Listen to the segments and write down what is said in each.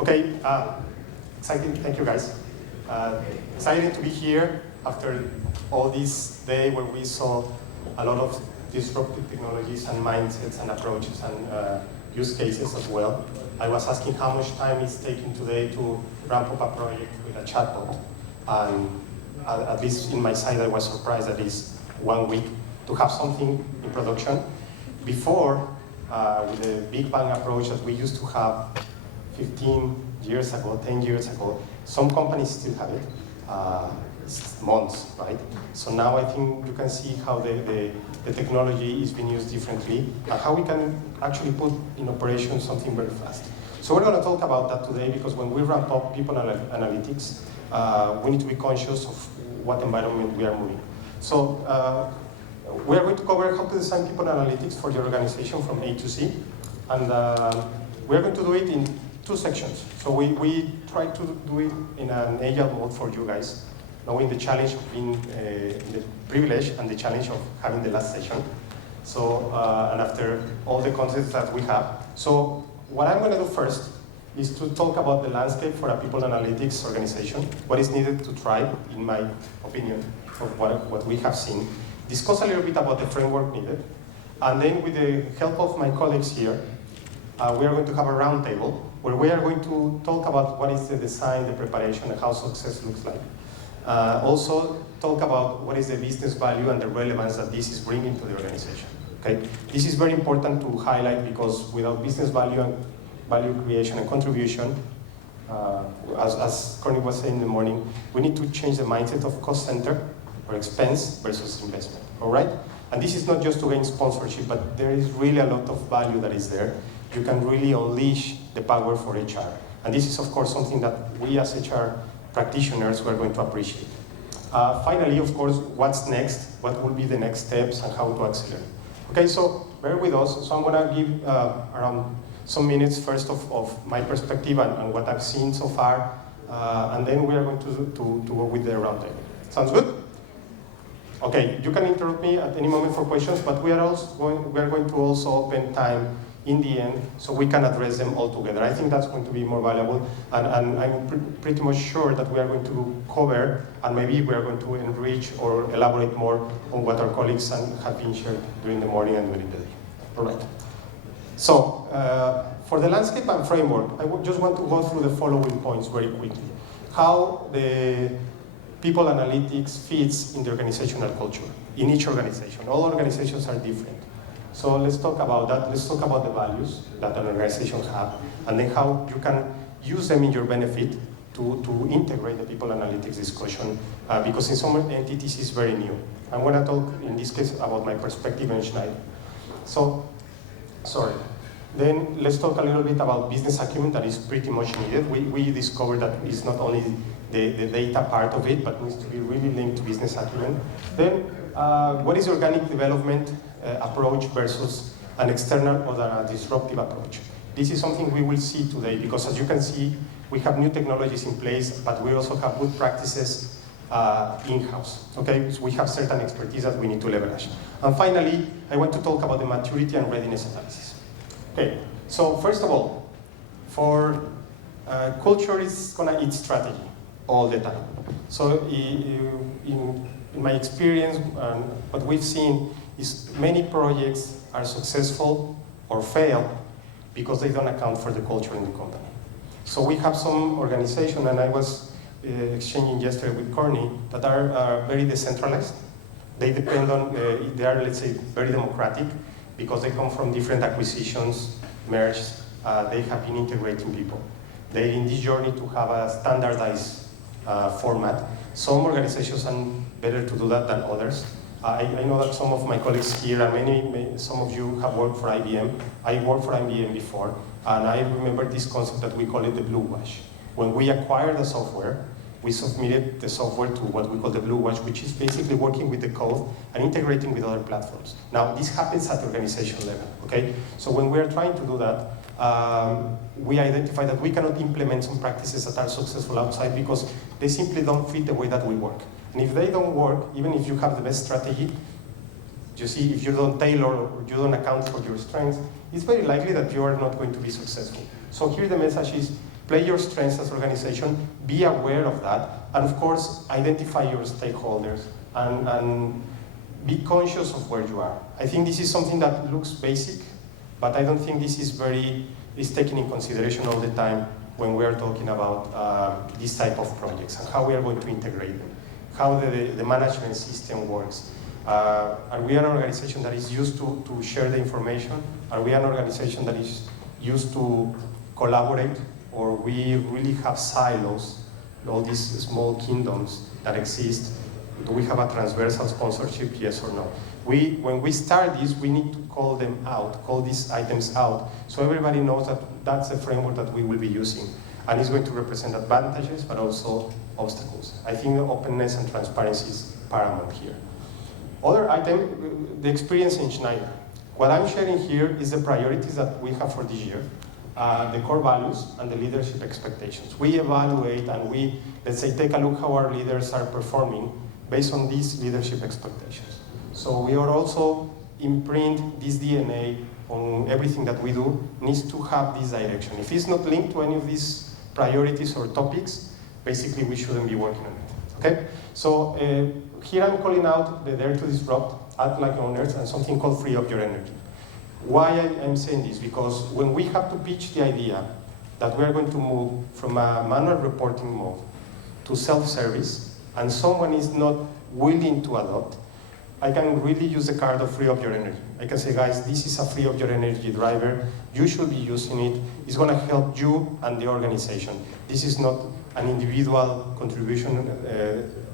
Okay, exciting, thank you guys. Excited to be here after all this day where we saw a lot of disruptive technologies and mindsets and approaches and use cases as well. I was asking how much time it's taking today to ramp up a project with a chatbot. And at least in my side, I was surprised that it's 1 week to have something in production. Before, with the Big Bang approach that we used to have 15 years ago, 10 years ago, some companies still have it. It's months, right? So now I think you can see how the technology is being used differently and how we can actually put in operation something very fast. So we're going to talk about that today because when we ramp up people analytics, we need to be conscious of what environment we are moving. So we are going to cover how to design people analytics for your organization from A to Z. And we are going to do it in 2 sections. So we try to do it in an agile mode for you guys, knowing the challenge of being the privilege and the challenge of having the last session. So, and after all the concepts that we have. So what I'm going to do first is to talk about the landscape for a people analytics organization, what is needed to thrive, in my opinion, of what we have seen. Discuss a little bit about the framework needed. And then with the help of my colleagues here, we are going to have a roundtable where we are going to talk about what is the design, the preparation, and how success looks like. Also talk about what is the business value and the relevance that this is bringing to the organization. Okay? This is very important to highlight because without business value and value creation and contribution, as Corny was saying in the morning, we need to change the mindset of cost center or expense versus investment. All right? And this is not just to gain sponsorship, but there is really a lot of value that is there. You can really unleash the power for HR. And this is, of course, something that we as HR practitioners are going to appreciate. Finally, of course, what's next? What will be the next steps and how to accelerate? Okay, so bear with us. So I'm going to give around some minutes first of my perspective and what I've seen so far, and then we are going to go with the roundtable. Sounds good? Okay, you can interrupt me at any moment for questions, but we are going to also open time in the end, so we can address them all together. I think that's going to be more valuable, and I'm pretty much sure that we are going to cover, and maybe we are going to enrich or elaborate more on what our colleagues have been shared during the morning and during the day. All right. So, for the landscape and framework, I just want to go through the following points very quickly. How the people analytics fits in the organizational culture, in each organization. All organizations are different. So let's talk about that. Let's talk about the values that an organization have, and then how you can use them in your benefit to integrate the people analytics discussion, because in some entities it's very new. I'm going to talk, in this case, about my perspective in Schneider. So, sorry. Then let's talk a little bit about business acumen that is pretty much needed. We discovered that it's not only the data part of it, but needs to be really linked to business acumen. Then, what is organic development approach versus an external or a disruptive approach? This is something we will see today because, as you can see, we have new technologies in place, but we also have good practices in-house. Okay, so we have certain expertise that we need to leverage. And finally, I want to talk about the maturity and readiness analysis. Okay, so first of all, for culture is gonna eat strategy all the time. So in my experience, what we've seen is many projects are successful or fail because they don't account for the culture in the company. So we have some organization, and I was exchanging yesterday with Corny, that are very decentralized. They depend on, they are, let's say, very democratic because they come from different acquisitions, merged, they have been integrating people. They're in this journey to have a standardized format. Some organizations are better to do that than others. I know that some of my colleagues here, and some of you have worked for IBM. I worked for IBM before, and I remember this concept that we call it the blue wash. When we acquired the software, we submitted the software to what we call the blue wash, which is basically working with the code and integrating with other platforms. Now, this happens at organization level, okay? So when we are trying to do that, we identify that we cannot implement some practices that are successful outside because they simply don't fit the way that we work. And if they don't work, even if you have the best strategy, you see, if you don't tailor or you don't account for your strengths, it's very likely that you are not going to be successful. So here the message is, Play your strengths as an organization, be aware of that, and of course, identify your stakeholders and be conscious of where you are. I think this is something that looks basic, but I don't think this is taken in consideration all the time when we are talking about this type of projects and how we are going to integrate them, how the management system works. Are we an organization that is used to share the information? Are we an organization that is used to collaborate? Or we really have silos, all these small kingdoms that exist? Do we have a transversal sponsorship, yes or no? When we start this, we need to call them out, call these items out, so everybody knows that that's the framework that we will be using. And it's going to represent advantages, but also obstacles. I think openness and transparency is paramount here. Other item, the experience in Schneider. What I'm sharing here is the priorities that we have for this year, the core values and the leadership expectations. We evaluate and we, let's say, take a look how our leaders are performing based on these leadership expectations. So we are also imprint this DNA on everything that we do needs to have this direction. If it's not linked to any of these priorities or topics, basically we shouldn't be working on it, okay? So here I'm calling out the Dare to Disrupt, Act Like Owners, and something called Free Up Your Energy. Why I'm saying this? Because when we have to pitch the idea that we are going to move from a manual reporting mode to self-service, and someone is not willing to adopt, I can really use the card of Free Up Your Energy. I can say, guys, this is a Free Up Your Energy driver. You should be using it. It's going to help you and the organization. This is not an individual contribution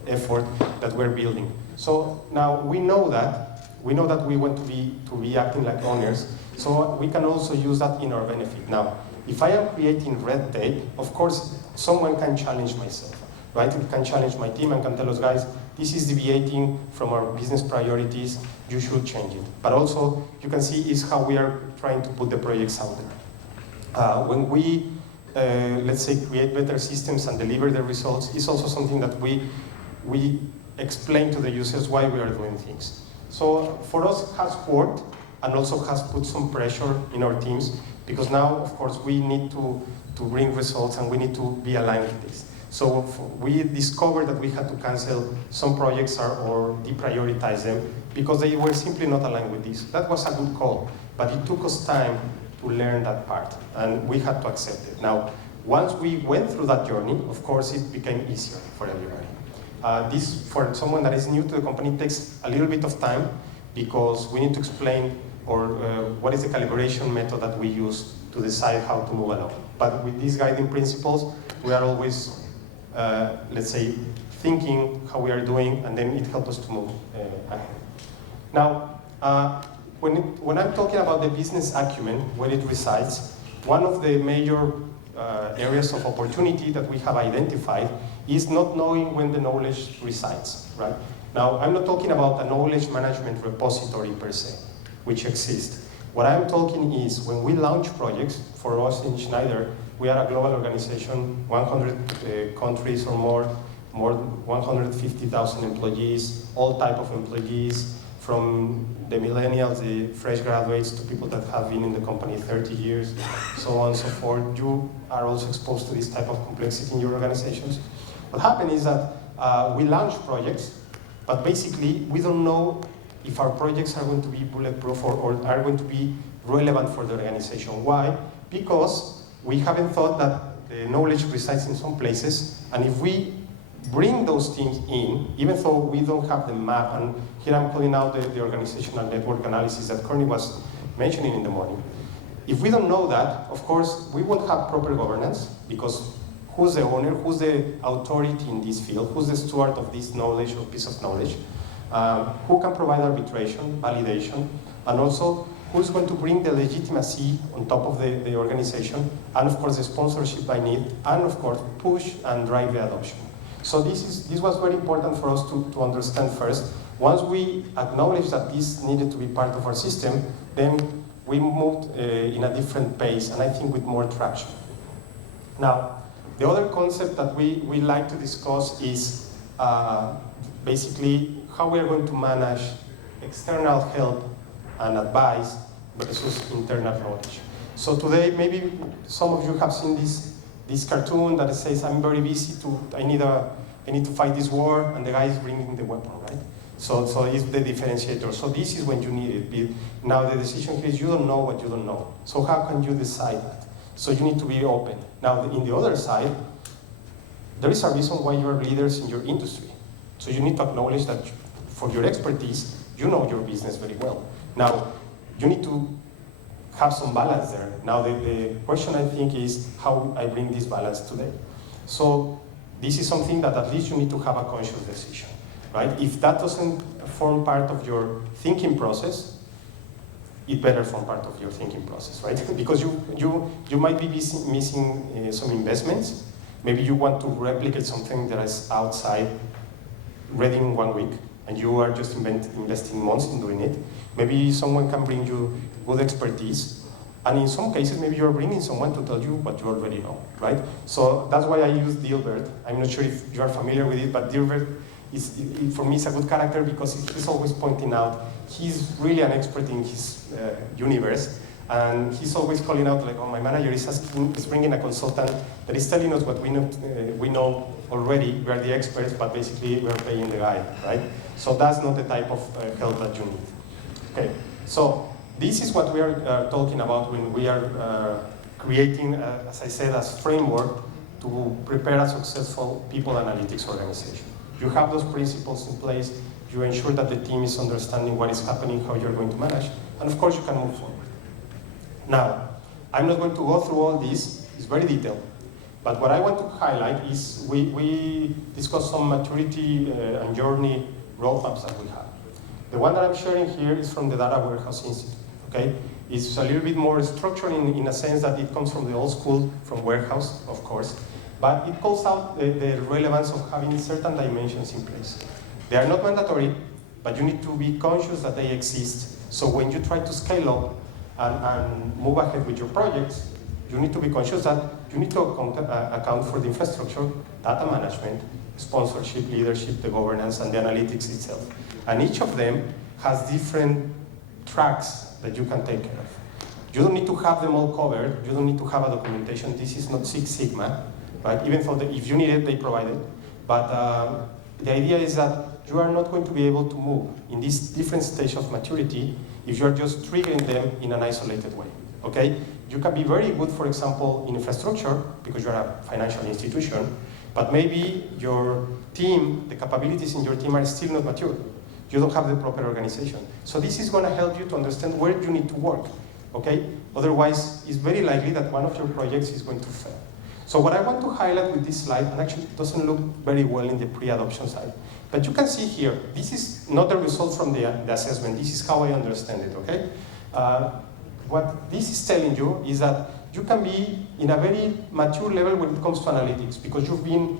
effort that we're building. So now we know that we want to be acting like owners, so we can also use that in our benefit. Now, if I am creating red tape, of course, someone can challenge myself, right? It can challenge my team and can tell us, guys, this is deviating from our business priorities, you should change it. But also, you can see is how we are trying to put the projects out there. When we, let's say, create better systems and deliver the results, it's also something that we explain to the users why we are doing things. So for us, it has worked and also has put some pressure in our teams, because now, of course, we need to bring results and we need to be aligned with this. So we discovered that we had to cancel some projects or deprioritize them because they were simply not aligned with this. That was a good call, but it took us time to learn that part, and we had to accept it. Now, once we went through that journey, of course, it became easier for everybody. This, for someone that is new to the company, takes a little bit of time because we need to explain what is the calibration method that we use to decide how to move along. But with these guiding principles, we are always, let's say, thinking how we are doing, and then it helps us to move ahead. Now, when I'm talking about the business acumen, where it resides, one of the major areas of opportunity that we have identified is not knowing when the knowledge resides, right? Now, I'm not talking about a knowledge management repository per se, which exists. What I'm talking is when we launch projects, for us in Schneider, we are a global organization, 100 countries or more than 150,000 employees, all type of employees, from the millennials, the fresh graduates, to people that have been in the company 30 years, so on and so forth. You are also exposed to this type of complexity in your organizations. What happened is that we launch projects, but basically we don't know if our projects are going to be bulletproof or are going to be relevant for the organization. Why? Because we haven't thought that the knowledge resides in some places, and if we bring those teams in, even though we don't have the map, and here I'm calling out the organizational network analysis that Courtney was mentioning in the morning. If we don't know that, of course, we won't have proper governance, because who's the owner, who's the authority in this field, who's the steward of this knowledge or piece of knowledge, who can provide arbitration, validation, and also who's going to bring the legitimacy on top of the organization, and of course the sponsorship by need, and of course push and drive the adoption. So this was very important for us to understand first. Once we acknowledged that this needed to be part of our system, then we moved in a different pace, and I think with more traction. Now, the other concept that we like to discuss is basically how we are going to manage external help and advice versus internal knowledge. So today, maybe some of you have seen this this cartoon that says, I'm very busy, I need to fight this war, and the guy is bringing the weapon, right? So it's the differentiator. So this is when you need it. Now the decision here is you don't know what you don't know. So how can you decide that? So you need to be open. Now in the other side, there is a reason why you are leaders in your industry. So you need to acknowledge that for your expertise, you know your business very well. Now, you need to have some balance there. Now the question I think is how I bring this balance today. So this is something that at least you need to have a conscious decision. Right? If that doesn't form part of your thinking process, it better form part of your thinking process, right? Because you might be missing some investments. Maybe you want to replicate something that is outside, ready in 1 week, and you are just investing months in doing it. Maybe someone can bring you good expertise, and in some cases, maybe you're bringing someone to tell you what you already know, right? So that's why I use Dilbert. I'm not sure if you are familiar with it, but Dilbert for me, it's a good character because he's always pointing out he's really an expert in his universe, and he's always calling out like, oh, my manager is bringing a consultant that is telling us what we know already. We are the experts, but basically we're paying the guy, right? So that's not the type of help that you need. Okay, so this is what we are talking about when we are creating, as I said, a framework to prepare a successful people analytics organization. You have those principles in place, you ensure that the team is understanding what is happening, how you're going to manage, and of course you can move forward. Now, I'm not going to go through all this, it's very detailed, but what I want to highlight is we discussed some maturity and journey roadmaps that we have. The one that I'm sharing here is from the Data Warehouse Institute, okay? It's a little bit more structured in a sense that it comes from the old school, from warehouse, of course, but it calls out the relevance of having certain dimensions in place. They are not mandatory, but you need to be conscious that they exist. So when you try to scale up and move ahead with your projects, you need to be conscious that you need to account for the infrastructure, data management, sponsorship, leadership, the governance, and the analytics itself. And each of them has different tracks that you can take care of. You don't need to have them all covered. You don't need to have a documentation. This is not Six Sigma. Right? Even though if you need it, they provide it. But the idea is that you are not going to be able to move in this different stage of maturity if you are just triggering them in an isolated way. Okay? You can be very good, for example, in infrastructure because you're a financial institution, but maybe your team, the capabilities in your team are still not mature. You don't have the proper organization. So this is going to help you to understand where you need to work. Okay? Otherwise, it's very likely that one of your projects is going to fail. So what I want to highlight with this slide, and actually it doesn't look very well in the pre-adoption side, but you can see here, this is not the result from the assessment, this is how I understand it, okay? What this is telling you is that you can be in a very mature level when it comes to analytics, because you've been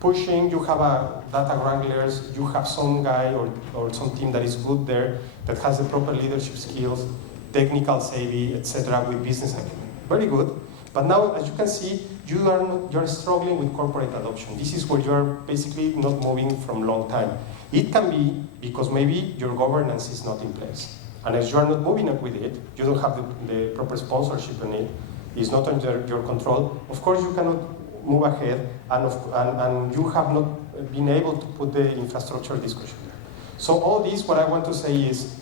pushing, you have a data wranglers, you have some guy or some team that is good there, that has the proper leadership skills, technical savvy, etc., with business acumen. Very good. But now, as you can see, you're struggling with corporate adoption. This is where you're basically not moving from long time. It can be because maybe your governance is not in place. And as you are not moving up with it, you don't have the proper sponsorship in it, it's not under your control, of course you cannot move ahead, and you have not been able to put the infrastructure discussion there. So all this, what I want to say is,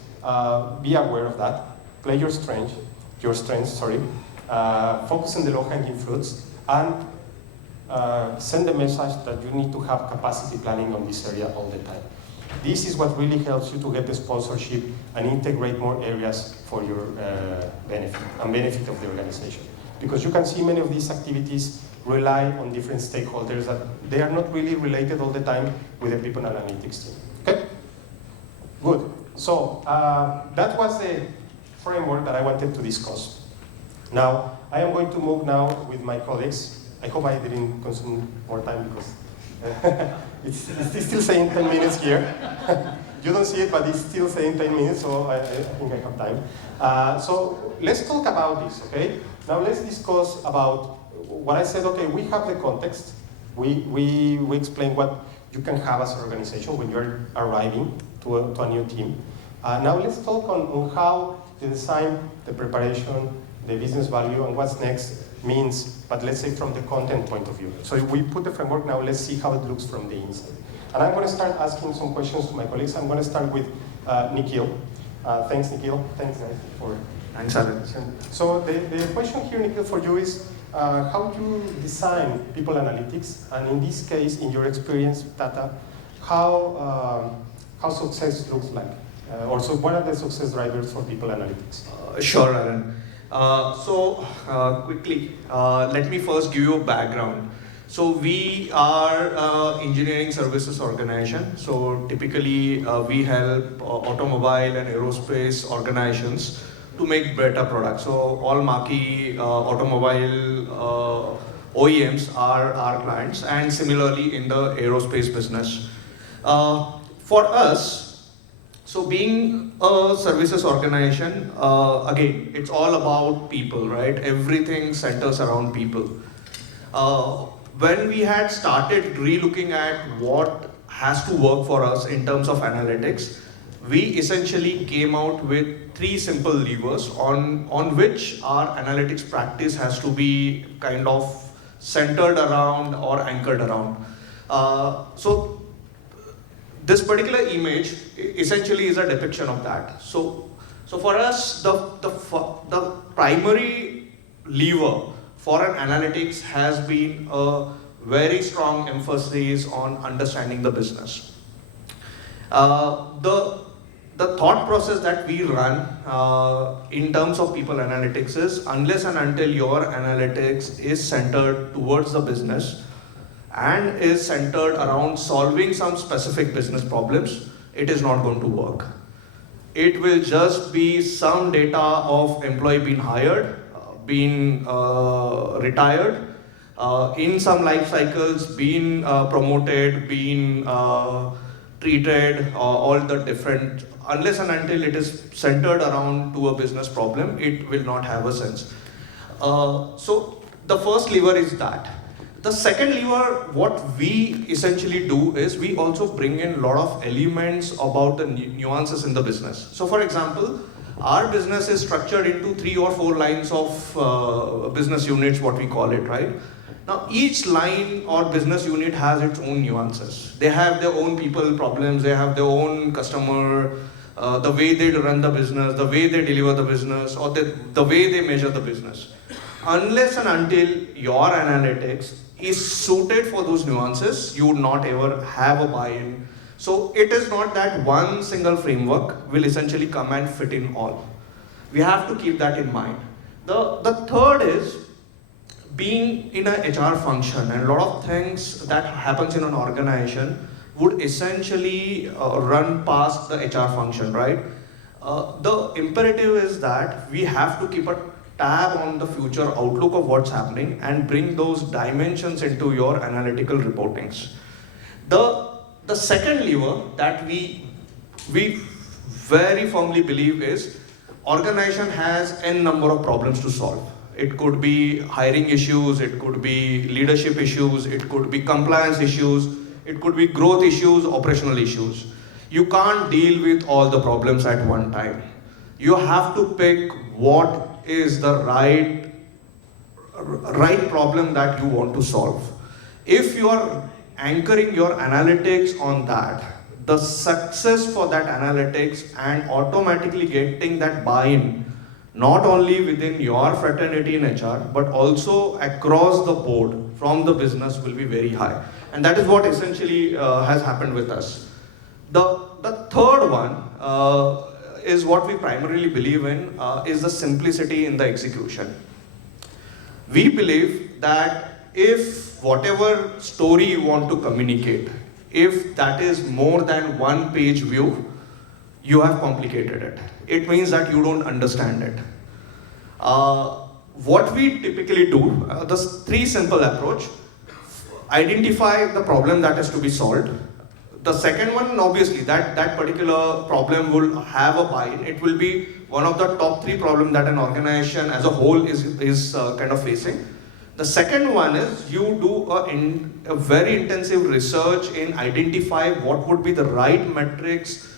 be aware of that, play your strengths, focus on the low-hanging fruits, and send the message that you need to have capacity planning on this area all the time. This is what really helps you to get the sponsorship and integrate more areas for your benefit and benefit of the organization. Because you can see many of these activities rely on different stakeholders that they are not really related all the time with the people analytics team. Okay? Good. So that was the framework that I wanted to discuss. Now, I am going to move now with my colleagues. I hope I didn't consume more time because it's still saying 10 minutes here. You don't see it, but it's still saying 10 minutes, so I think I have time. So let's talk about this, okay? Now let's discuss about what I said, okay, we have the context. We explain what you can have as an organization when you're arriving to a new team. Now let's talk on how the design, the preparation, the business value, and what's next means, but let's say from the content point of view. So we put the framework now, let's see how it looks from the inside. And I'm going to start asking some questions to my colleagues. I'm going to start with Nikhil. Thanks, Nikhil. Thanks, guys, for... Thanks, Alan. So the question here, Nikhil, for you is, how do you design people analytics? And in this case, in your experience, TATA, how success looks like? Also, what are the success drivers for people analytics? Sure, Aaron. Quickly, let me first give you a background. So we are engineering services organization. So typically we help automobile and aerospace organizations to make better products. So all marquee automobile OEMs are our clients, and similarly in the aerospace business. For us, so being a services organization, again, it's all about people, right? Everything centers around people. When we had started re-looking at what has to work for us in terms of analytics, we essentially came out with 3 simple levers on which our analytics practice has to be kind of centered around or anchored around. So this particular image essentially is a depiction of that. So for us, the primary lever for an analytics has been a very strong emphasis on understanding the business. The thought process that we run in terms of people analytics is, unless and until your analytics is centered towards the business and is centered around solving some specific business problems, it is not going to work. It will just be some data of employee being hired, being retired, in some life cycles, being promoted, being treated, all the different, unless and until it is centered around to a business problem, it will not have a sense. So the first lever is that. The second lever, what we essentially do is we also bring in a lot of elements about the nuances in the business. So for example, our business is structured into 3 or 4 lines of business units, what we call it, right? Now each line or business unit has its own nuances. They have their own people problems, they have their own customer, the way they run the business, the way they deliver the business, or the way they measure the business. Unless and until your analytics is suited for those nuances, you would not ever have a buy-in. So it is not that one single framework will essentially come and fit in all. We have to keep that in mind. The third is being in an HR function, and a lot of things that happens in an organization would essentially run past the HR function, right? The imperative is that we have to keep a tab on the future outlook of what's happening and bring those dimensions into your analytical reportings. The second lever that we very firmly believe is organization has n number of problems to solve. It could be hiring issues, it could be leadership issues, it could be compliance issues, it could be growth issues, operational issues. You can't deal with all the problems at one time. You have to pick what is the right problem that you want to solve. If you are anchoring your analytics on that, the success for that analytics and automatically getting that buy-in, not only within your fraternity in HR, but also across the board from the business, will be very high. And that is what essentially has happened with us. The third one is what we primarily believe in, is the simplicity in the execution. We believe that if whatever story you want to communicate, if that is more than 1-page view, you have complicated it. It means that you don't understand it. What we typically do, the 3 simple approach: identify the problem that has to be solved. The second one, obviously, that particular problem will have a buy-in. It will be one of the top 3 problems that an organization as a whole is kind of facing. The second one is you do a very intensive research in identify what would be the right metrics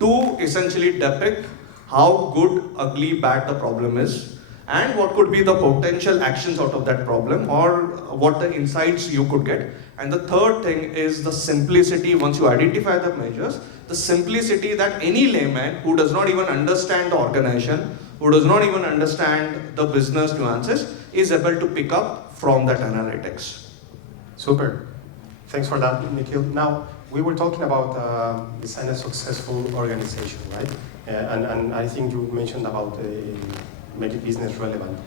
to essentially depict how good, ugly, bad the problem is. and what could be the potential actions out of that problem, or what the insights you could get. And the third thing is the simplicity. Once you identify the measures, the simplicity that any layman who does not even understand the organization, who does not even understand the business nuances, is able to pick up from that analytics. Super. Thanks for that, Nikhil. Now, we were talking about design a successful organization, right? And I think you mentioned about make it business relevant.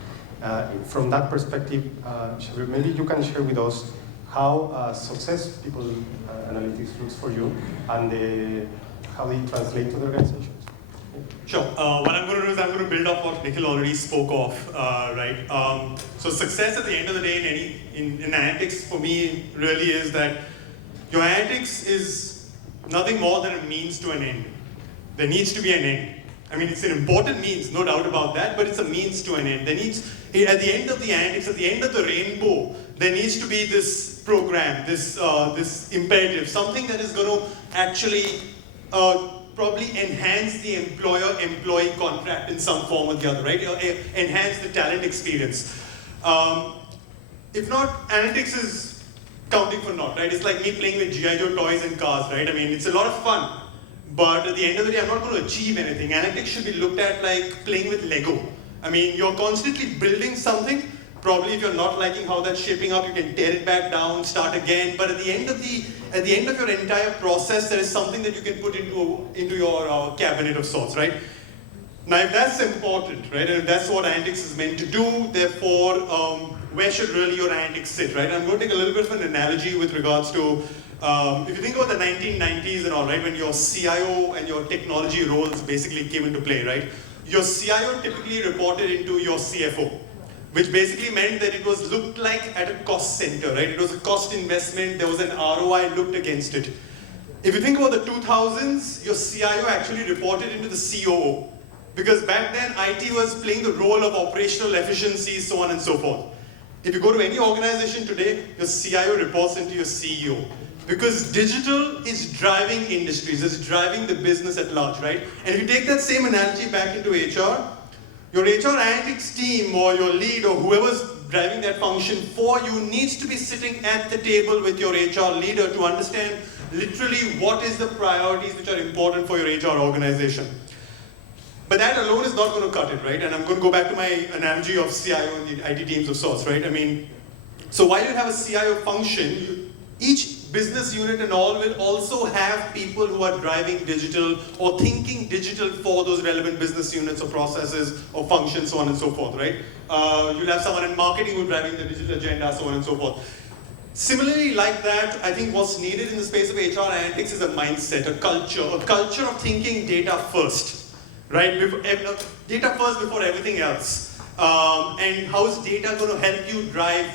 From that perspective, Shavir, maybe you can share with us how success people analytics looks for you, and how they translate to the organizations. Sure. What I'm going to do is I'm going to build off what Nikhil already spoke of, right? So success at the end of the day in analytics for me really is that your analytics is nothing more than a means to an end. There needs to be an end. I mean, it's an important means, no doubt about that, but it's a means to an end. There needs, at the end of the analytics, at the end of the rainbow, there needs to be this program, this imperative, something that is going to actually probably enhance the employer-employee contract in some form or the other, right? Enhance the talent experience. If not, analytics is counting for naught, right? It's like me playing with G.I. Joe toys and cars, right? I mean, it's a lot of fun, but at the end of the day, I'm not going to achieve anything. Analytics should be looked at like playing with Lego. I mean, you're constantly building something. Probably if you're not liking how that's shaping up, you can tear it back down, start again. But at the end of your entire process, there is something that you can put into your cabinet of sorts, right? Now, if that's important, right, and if that's what analytics is meant to do, therefore, where should really your analytics sit, right? I'm going to take a little bit of an analogy with regards to, if you think about the 1990s and all, right, when your CIO and your technology roles basically came into play, right? Your CIO typically reported into your CFO, which basically meant that it was looked like at a cost center, right? It was a cost investment, there was an ROI looked against it. If you think about the 2000s, your CIO actually reported into the COO, because back then IT was playing the role of operational efficiency, so on and so forth. If you go to any organization today, your CIO reports into your CEO. Because digital is driving industries, it's driving the business at large, right? And if you take that same analogy back into HR, your HR analytics team or your lead or whoever's driving that function for you needs to be sitting at the table with your HR leader to understand literally what is the priorities which are important for your HR organization. But that alone is not going to cut it, right? And I'm going to go back to my analogy of CIO and the IT teams of sorts, right? I mean, so while you have a CIO function, each business unit and all will also have people who are driving digital or thinking digital for those relevant business units or processes or functions, so on and so forth, right? You'll have someone in marketing who's driving the digital agenda, so on and so forth. Similarly, like that, I think what's needed in the space of HR analytics is a mindset, a culture of thinking data first, right? Data first before everything else. And how is data going to help you drive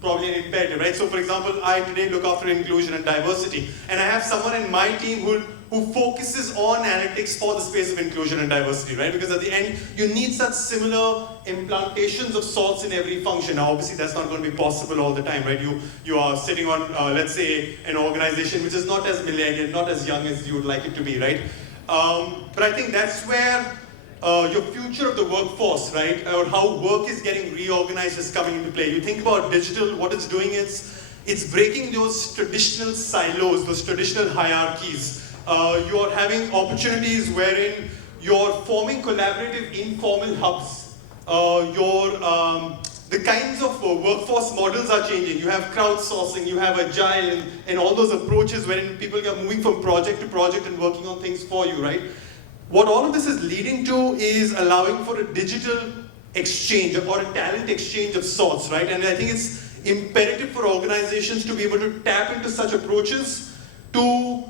probably an imperative, right? So for example, I today look after inclusion and diversity, and I have someone in my team who focuses on analytics for the space of inclusion and diversity, right? Because at the end, you need such similar implantations of sorts in every function. Now obviously that's not going to be possible all the time, right? You are sitting on, let's say, an organization which is not as millennial, not as young as you would like it to be, right? But I think that's where your future of the workforce, right, or how work is getting reorganized is coming into play. You think about digital, what it's doing is, it's breaking those traditional silos, those traditional hierarchies. You're having opportunities wherein you're forming collaborative informal hubs. The kinds of workforce models are changing. You have crowdsourcing, you have agile, and all those approaches wherein people are moving from project to project and working on things for you, right? What all of this is leading to is allowing for a digital exchange or a talent exchange of sorts, right? And I think it's imperative for organizations to be able to tap into such approaches to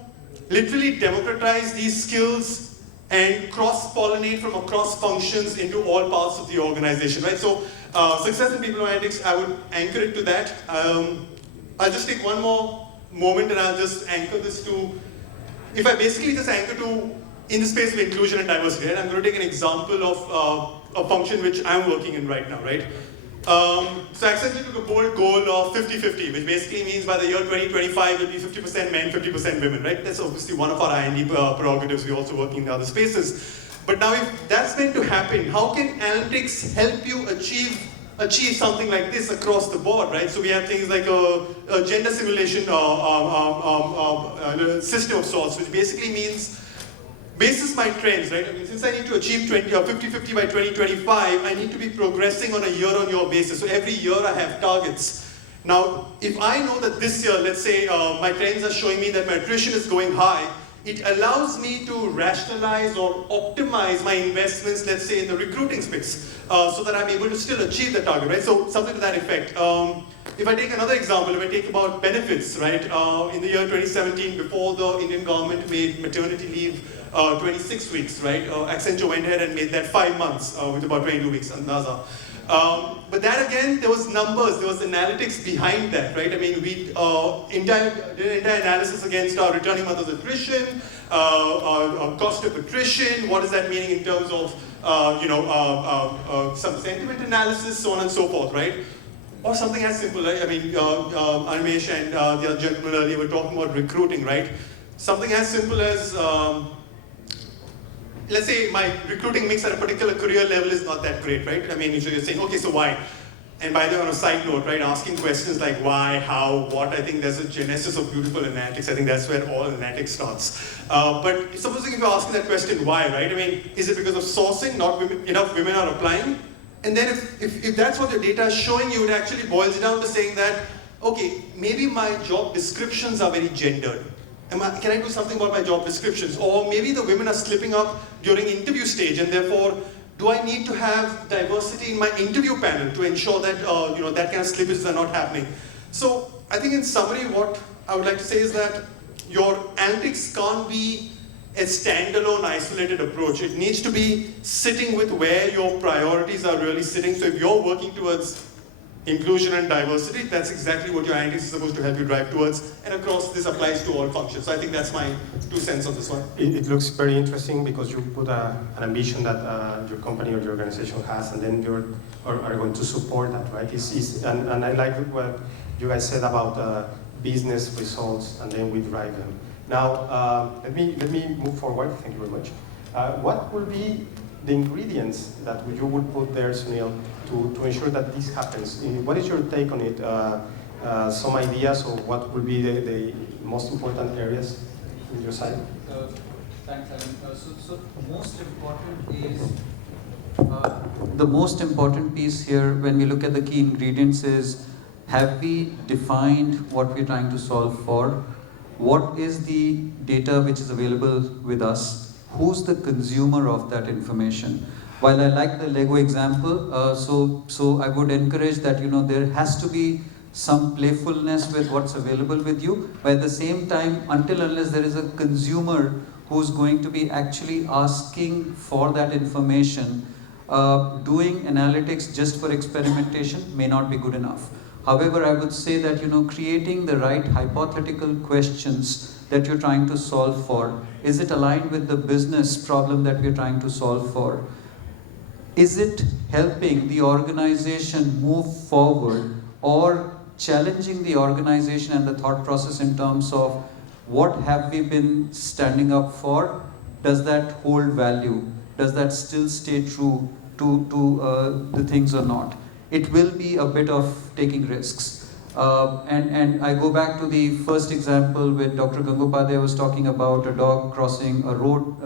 literally democratize these skills and cross-pollinate from across functions into all parts of the organization, right? So success in people analytics, I would anchor it to that. I'll just take one more moment and I'll just anchor this to, if I basically just anchor to in the space of inclusion and diversity, right? I'm going to take an example of a function which I'm working in right now, right? So Accenture took a bold goal of 50-50, which basically means by the year 2025 it'll be 50% men, 50% women, right? That's obviously one of our I&D prerogatives. We're also working in other spaces. But now if that's meant to happen, how can analytics help you achieve something like this across the board, right? So we have things like a gender simulation system of sorts, which basically means, basis my trends, right? I mean, since I need to achieve 50-50 by 2025, I need to be progressing on a year-on-year basis. So every year I have targets. Now, if I know that this year, let's say my trends are showing me that my attrition is going high, it allows me to rationalize or optimize my investments, let's say in the recruiting space, so that I'm able to still achieve the target, right? So something to that effect. If I take another example, if I take about benefits, right? In the year 2017, before the Indian government made maternity leave 26 weeks, right? Accenture went ahead and made that 5 months with about 22 weeks on NASA. But that again, there was numbers, there was analytics behind that, right? I mean, we did an entire analysis against our returning mothers attrition, cost of attrition, what is that meaning in terms of, some sentiment analysis, so on and so forth, right? Or something as simple, right? I mean, Animesh and the other gentleman earlier were talking about recruiting, right? Something as simple as, let's say my recruiting mix at a particular career level is not that great, right? I mean, so you're saying, okay, so why? And by the way, on a side note, right, asking questions like why, how, what, I think there's a genesis of beautiful analytics. I think that's where all analytics starts. But supposing if you're asking that question, why, right? I mean, is it because of sourcing, not enough women are applying? And then if that's what your data is showing you, it actually boils down to saying that, okay, maybe my job descriptions are very gendered. Can I do something about my job descriptions? Or maybe the women are slipping up during interview stage, and therefore, do I need to have diversity in my interview panel to ensure that that kind of slippages are not happening? So I think in summary, what I would like to say is that your analytics can't be a standalone, isolated approach. It needs to be sitting with where your priorities are really sitting. So if you're working towards inclusion and diversity, that's exactly what your analytics is supposed to help you drive towards. And of course, this applies to all functions. So I think that's my 2 cents on this one. It looks very interesting because you put an ambition that your company or your organization has, and then you are going to support that, right? And I like what you guys said about business results, and then we drive them. Now, let me move forward. Thank you very much. What will be the ingredients that you would put there, Sunil, to ensure that this happens? What is your take on it? Some ideas of what will be the most important areas on your side? Thanks, Alan. So the most important piece here, when we look at the key ingredients, is have we defined what we're trying to solve for? What is the data which is available with us? Who's the consumer of that information? While I like the Lego example, so I would encourage that there has to be some playfulness with what's available with you, but at the same time, until unless there is a consumer who's going to be actually asking for that information, doing analytics just for experimentation may not be good enough. However, I would say that creating the right hypothetical questions that you're trying to solve for, is it aligned with the business problem that we're trying to solve for? Is it helping the organization move forward or challenging the organization and the thought process in terms of what have we been standing up for? Does that hold value? Does that still stay true to the things or not? It will be a bit of taking risks. And I go back to the first example with Dr. Gangopadhyay was talking about a dog crossing a road.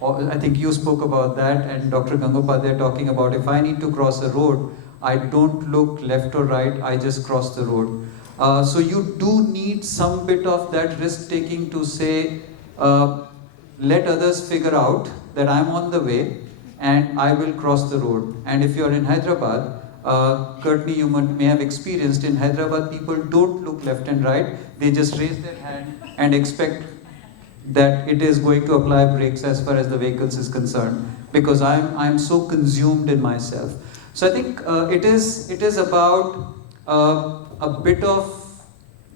I think you spoke about that, and Dr. Gangopadhyay talking about if I need to cross a road, I don't look left or right, I just cross the road. So you do need some bit of that risk taking to say, let others figure out that I'm on the way and I will cross the road. And if you're in Hyderabad, Courtney, you may have experienced in Hyderabad, people don't look left and right, they just raise their hand and expect that it is going to apply brakes as far as the vehicles is concerned, because I'm so consumed in myself. So I think it is about a bit of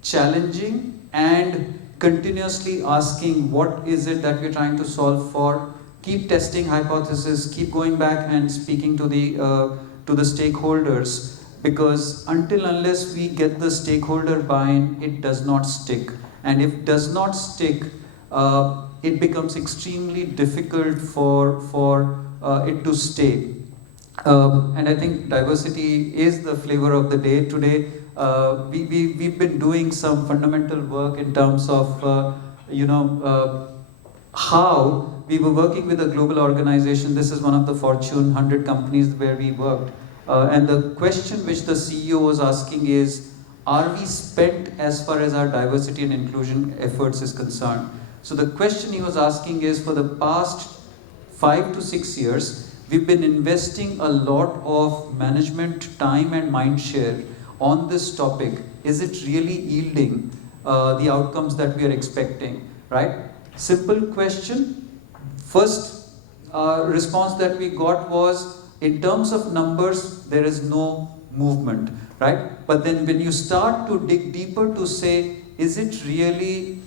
challenging and continuously asking what is it that we're trying to solve for, keep testing hypotheses, keep going back and speaking to the stakeholders, because unless we get the stakeholder buy-in, it does not stick. And if it does not stick, it becomes extremely difficult for it to stay. And I think diversity is the flavor of the day today. We've been doing some fundamental work in terms of, how we were working with a global organization. This is one of the Fortune 100 companies where we worked. And the question which the CEO was asking is, are we spent as far as our diversity and inclusion efforts is concerned? So the question he was asking is, for the past 5 to 6 years, we've been investing a lot of management time and mind share on this topic. Is it really yielding the outcomes that we are expecting, right? Simple question. First response that we got was, in terms of numbers, there is no movement, right? But then when you start to dig deeper to say, is it really,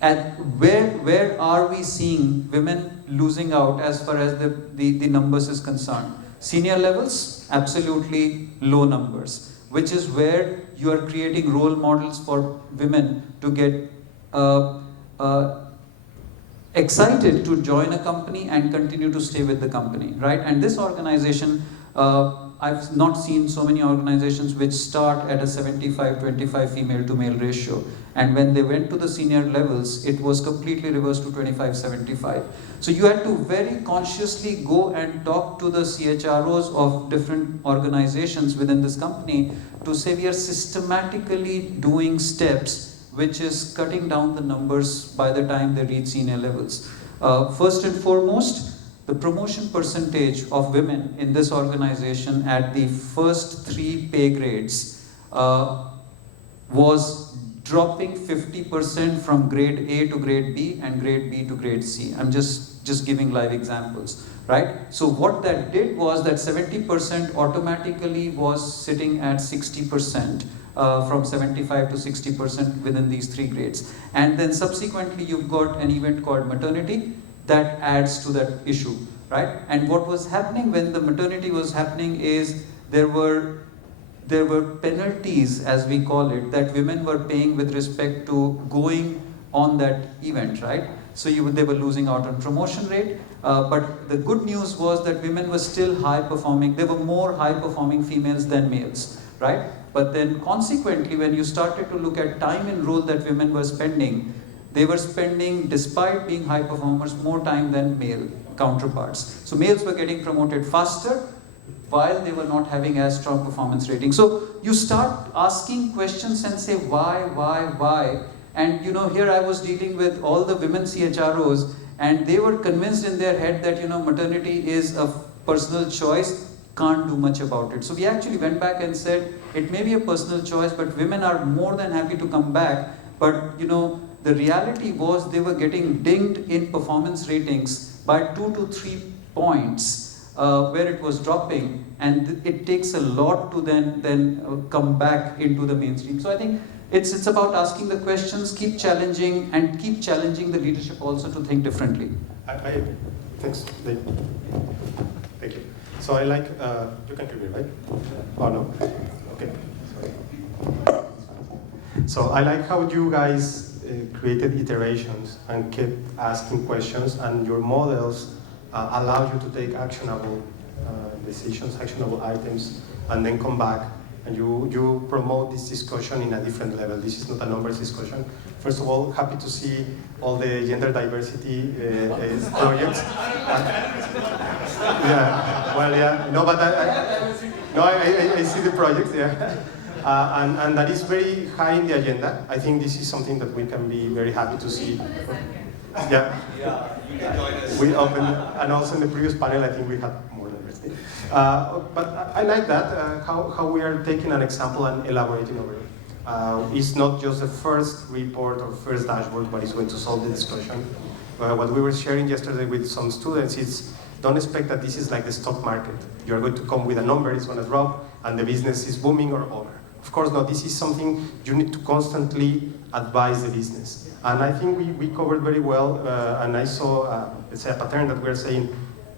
at where are we seeing women losing out as far as the numbers is concerned? Senior levels, absolutely low numbers, which is where you are creating role models for women to get excited to join a company and continue to stay with the company, right? And this organization, I've not seen so many organizations which start at a 75-25 female to male ratio. And when they went to the senior levels, it was completely reversed to 25-75. So you had to very consciously go and talk to the CHROs of different organizations within this company to say we are systematically doing steps which is cutting down the numbers by the time they reach senior levels. First and foremost, the promotion percentage of women in this organization at the first 3 pay grades was dropping 50% from grade A to grade B and grade B to grade C. I'm just giving live examples, right? So what that did was that 70% automatically was sitting at 60%. From 75 to 60% within these 3 grades. And then subsequently you've got an event called maternity that adds to that issue, right? And what was happening when the maternity was happening is there were penalties, as we call it, that women were paying with respect to going on that event, right? So they were losing out on promotion rate. But the good news was that women were still high performing. There were more high performing females than males, right? But then consequently, when you started to look at time in role that women were spending, they were spending, despite being high performers, more time than male counterparts. So males were getting promoted faster while they were not having as strong performance rating. So you start asking questions and say, why? And here I was dealing with all the women CHROs, and they were convinced in their head that, maternity is a personal choice, can't do much about it. So we actually went back and said, it may be a personal choice, but women are more than happy to come back. But the reality was they were getting dinged in performance ratings by 2 to 3 points where it was dropping, and it takes a lot to then come back into the mainstream. So I think it's about asking the questions, keep challenging, and keep challenging the leadership also to think differently. Thanks. Thank you. So I like, you can hear me, right? Oh, no? Okay, sorry. So I like how you guys created iterations and kept asking questions, and your models allow you to take actionable decisions, actionable items, and then come back and you promote this discussion in a different level. This is not a numbers discussion. First of all, happy to see all the gender diversity projects. Yeah, well, yeah, no, but I see the projects, yeah. And that is very high in the agenda. I think this is something that we can be very happy to see. Yeah, you can join us. We opened, and also in the previous panel, I think we had more diversity. But I like that, how we are taking an example and elaborating over it. It's not just the first report or first dashboard, but it's going to solve the discussion. What we were sharing yesterday with some students is, don't expect that this is like the stock market. You're going to come with a number, it's going to drop, and the business is booming or over. Of course not, this is something you need to constantly advise the business. And I think we covered very well, and I saw, let's say, a pattern that we're saying,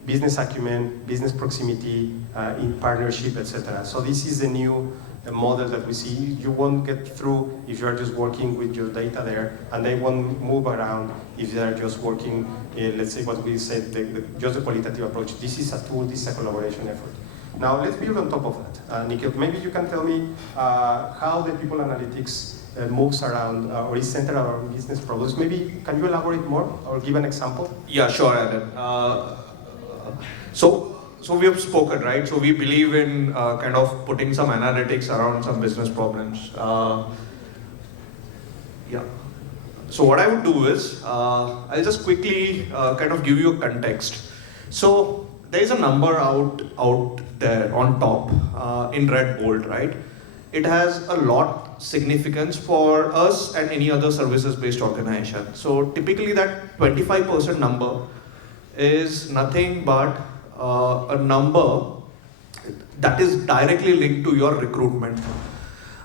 business acumen, business proximity, in partnership, etc. So this is a new model that we see. You won't get through if you are just working with your data there, and they won't move around if they are just working, let's say what we said, just the qualitative approach. This is a tool, this is a collaboration effort. Now let's build on top of that. Nikhil, maybe you can tell me how the people analytics moves around or is centered around business problems. Maybe can you elaborate more or give an example? Yeah, sure, Alan. So we have spoken, right? So we believe in kind of putting some analytics around some business problems. Yeah. So what I would do is, I'll just quickly kind of give you a context. So there is a number out there on top in red bold, right? It has a lot significance for us and any other services-based organization. So typically that 25% number is nothing but a number that is directly linked to your recruitment.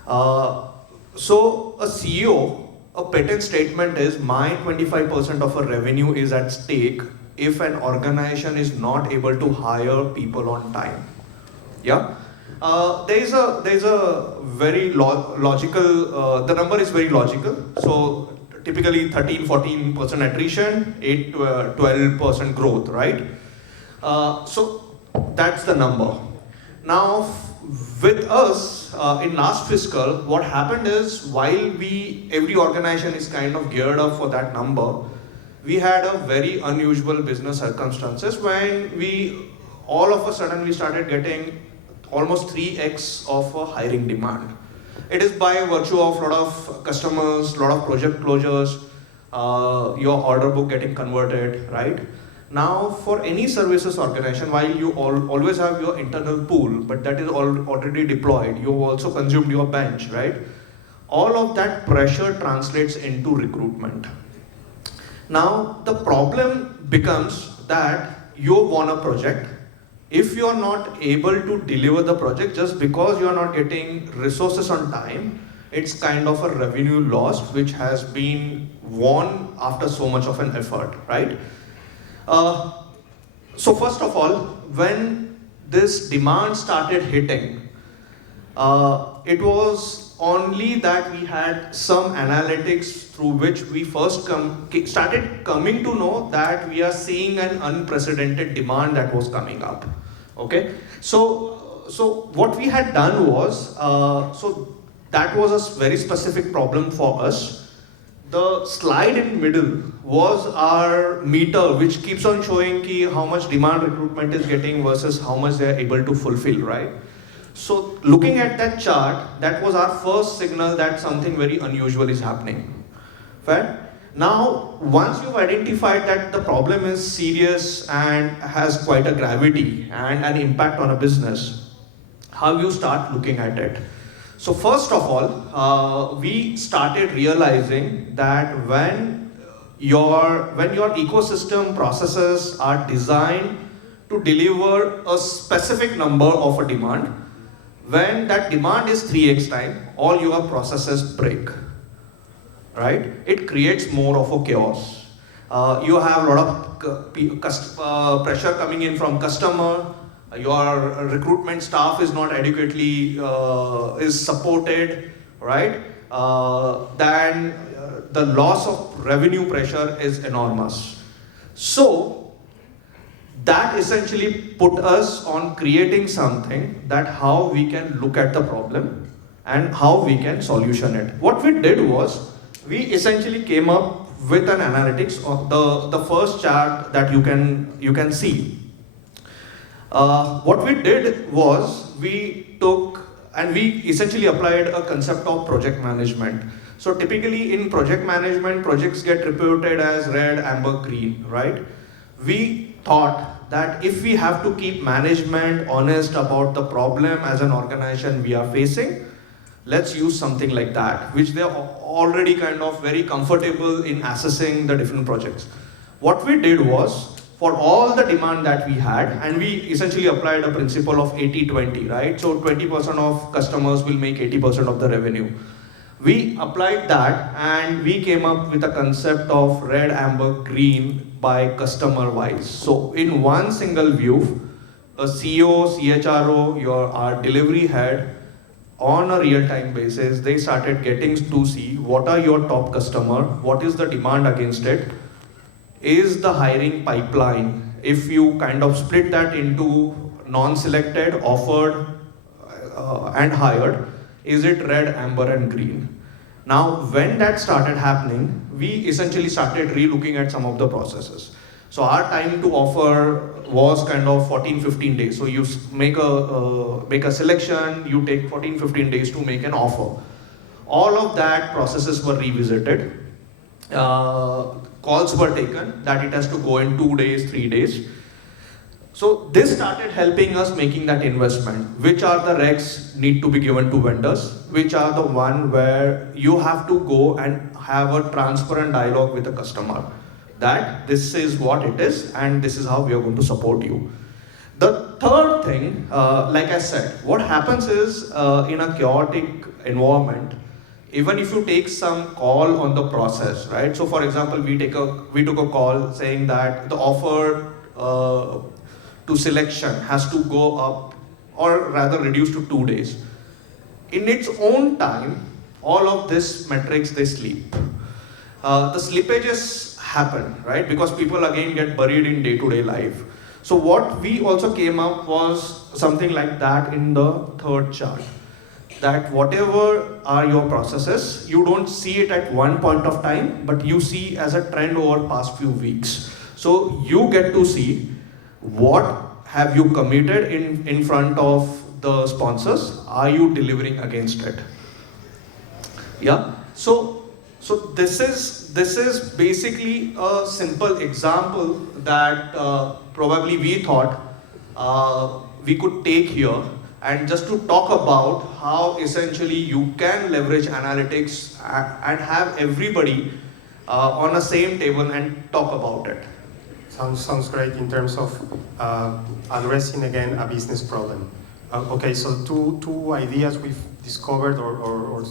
So a CEO, a patent statement is my 25% of a revenue is at stake if an organization is not able to hire people on time. Yeah. There is a very logical, the number is very logical. So typically 13-14% attrition, 8-12% growth, right? So that's the number. Now with us in last fiscal, what happened is while every organization is kind of geared up for that number, we had a very unusual business circumstances when all of a sudden we started getting almost 3x of a hiring demand. It is by virtue of a lot of customers, a lot of project closures, your order book getting converted, right? Now for any services organization, while you always have your internal pool, but that is already deployed, you also consumed your bench, right? All of that pressure translates into recruitment. Now the problem becomes that you won a project. If you are not able to deliver the project just because you are not getting resources on time, it's kind of a revenue loss which has been won after so much of an effort, right? So first of all, when this demand started hitting, it was only that we had some analytics through which we first started coming to know that we are seeing an unprecedented demand that was coming up. Okay, so what we had done was, so that was a very specific problem for us. The slide in middle was our meter which keeps on showing how much demand recruitment is getting versus how much they are able to fulfill, right? So looking at that chart, that was our first signal that something very unusual is happening. Fair? Now, once you've identified that the problem is serious and has quite a gravity and an impact on a business, how you start looking at it? So first of all, we started realizing that when your ecosystem processes are designed to deliver a specific number of a demand, when that demand is 3x time, all your processes break, right? It creates more of a chaos. You have a lot of pressure coming in from customer, your recruitment staff is not adequately is supported, right? Then the loss of revenue pressure is enormous. So that essentially put us on creating something that how we can look at the problem and how we can solution it. What we did was, we essentially came up with an analytics of the first chart that you can see. What we did was, we took and we essentially applied a concept of project management. So typically in project management, projects get reported as red, amber, green, right? We thought that if we have to keep management honest about the problem as an organization we are facing, let's use something like that, which they're already kind of very comfortable in assessing the different projects. What we did was, for all the demand that we had, and we essentially applied a principle of 80-20, right? So 20% of customers will make 80% of the revenue. We applied that and we came up with a concept of red, amber, green by customer wise. So in one single view, a CEO, CHRO, our delivery head, on a real-time basis, they started getting to see what are your top customer, what is the demand against it, is the hiring pipeline. If you kind of split that into non-selected, offered, and hired, is it red, amber, and green? Now, when that started happening, we essentially started re-looking at some of the processes. So our time to offer was kind of 14-15 days. So you make a selection, you take 14-15 days to make an offer. All of that processes were revisited. Calls were taken that it has to go in 2 days, 3 days. So this started helping us making that investment. Which are the recs need to be given to vendors? Which are the one where you have to go and have a transparent dialogue with the customer? That this is what it is and this is how we are going to support you. The third thing, like I said, what happens is in a chaotic environment, even if you take some call on the process, right? So for example, we took a call saying that the offer to selection has to go up or rather reduced to 2 days. In its own time, all of this metrics, they sleep. The slippages happen, right? Because people again get buried in day-to-day life. So what we also came up was something like that in the third chart. That whatever are your processes, you don't see it at one point of time, but you see as a trend over past few weeks. So you get to see what have you committed in front of the sponsors, are you delivering against it? Yeah, so this is basically a simple example that probably we thought we could take here and just to talk about how essentially you can leverage analytics and have everybody on the same table and talk about it. Sounds great in terms of addressing again a business problem. Okay, so two ideas we've discovered or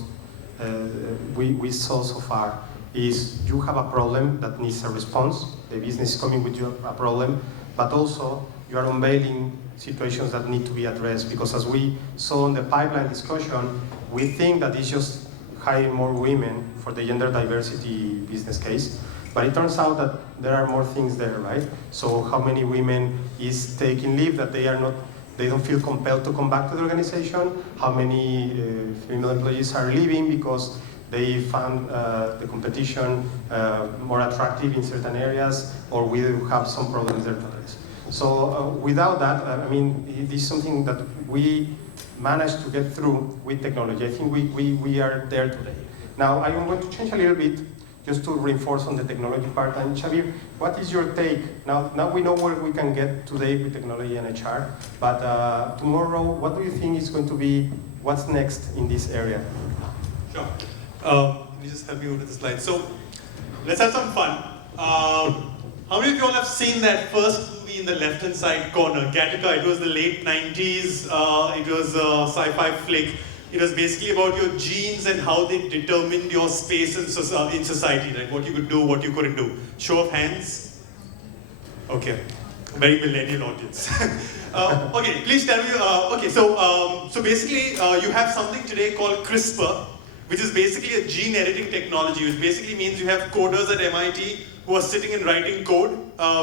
we saw so far is you have a problem that needs a response. The business is coming with you a problem, but also you are unveiling situations that need to be addressed, because as we saw in the pipeline discussion, we think that it's just hiring more women for the gender diversity business case, but it turns out that there are more things there, right? So how many women is taking leave that they don't feel compelled to come back to the organization? How many female employees are leaving because they found the competition more attractive in certain areas, or we have some problems there. So without that, I mean, this is something that we managed to get through with technology. I think we are there today. Now, I am going to change a little bit just to reinforce on the technology part. And Shavir, what is your take? Now we know where we can get today with technology and HR, but tomorrow, what do you think is going to be, what's next in this area? Sure. Let me just help you with the slide. So, let's have some fun. How many of you all have seen that first movie in the left-hand side corner, Gattaca? It was the late 90s. It was a sci-fi flick. It was basically about your genes and how they determined your space in society, like what you could do, what you couldn't do. Show of hands. Okay, very millennial audience. Okay, please tell me. Okay, so basically, you have something today called CRISPR, which is basically a gene editing technology, which basically means you have coders at MIT who are sitting and writing code,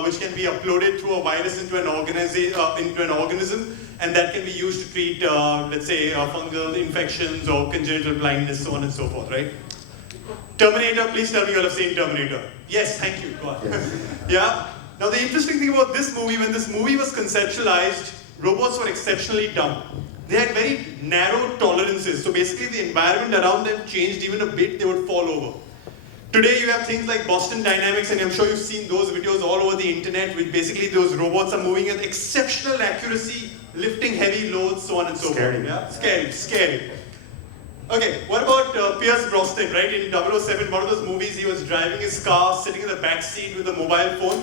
which can be uploaded through a virus into an organism, and that can be used to treat, let's say, fungal infections or congenital blindness, so on and so forth, right? Terminator, please tell me you all have seen Terminator. Yes, thank you, go on. Yes. Yeah? Now the interesting thing about this movie, when this movie was conceptualized, robots were exceptionally dumb. They had very narrow tolerances, so basically the environment around them changed even a bit, they would fall over. Today you have things like Boston Dynamics, and I'm sure you've seen those videos all over the internet, which basically those robots are moving at exceptional accuracy, lifting heavy loads, so on and so forth. Yeah? Scary. Okay, what about Pierce Brosnan, right? In 007, one of those movies, he was driving his car, sitting in the back seat with a mobile phone.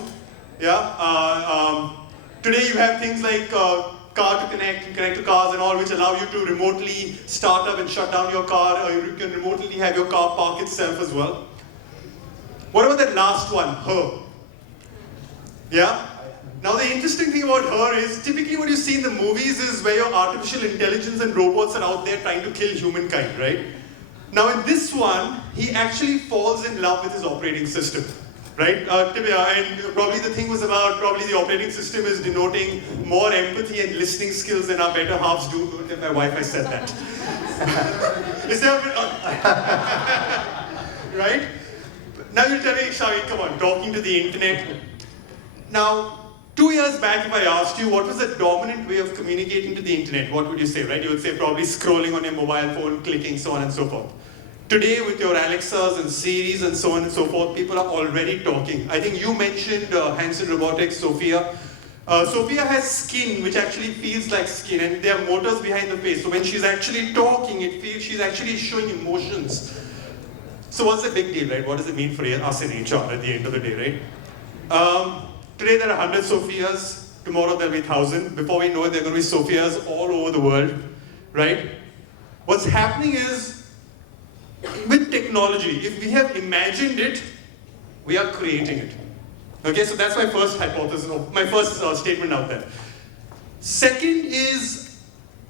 Yeah. Today you have things like car to connect to cars and all, which allow you to remotely start up and shut down your car, or you can remotely have your car park itself as well. What about that last one, Her? Yeah? Now the interesting thing about her is, typically what you see in the movies is where your artificial intelligence and robots are out there trying to kill humankind, right? Now in this one, he actually falls in love with his operating system, right? And probably the thing was about, probably the operating system is denoting more empathy and listening skills than our better halves do. Don't tell my wife I said that. Is there a bit, right? Now you're telling me, Shavir, come on, talking to the internet. Now, 2 years back, if I asked you what was the dominant way of communicating to the internet, what would you say, right? You would say probably scrolling on your mobile phone, clicking, so on and so forth. Today, with your Alexas and Siris and so on and so forth, people are already talking. I think you mentioned Hanson Robotics, Sophia. Sophia has skin, which actually feels like skin, and there are motors behind the face. So when she's actually talking, it feels she's actually showing emotions. So what's the big deal, right? What does it mean for us in HR at the end of the day, right? Today there are 100 Sophias, tomorrow there'll be 1,000. Before we know it, there are going to be Sophias all over the world, right? What's happening is, with technology, if we have imagined it, we are creating it. Okay, so that's my first hypothesis, my first statement out there. Second is,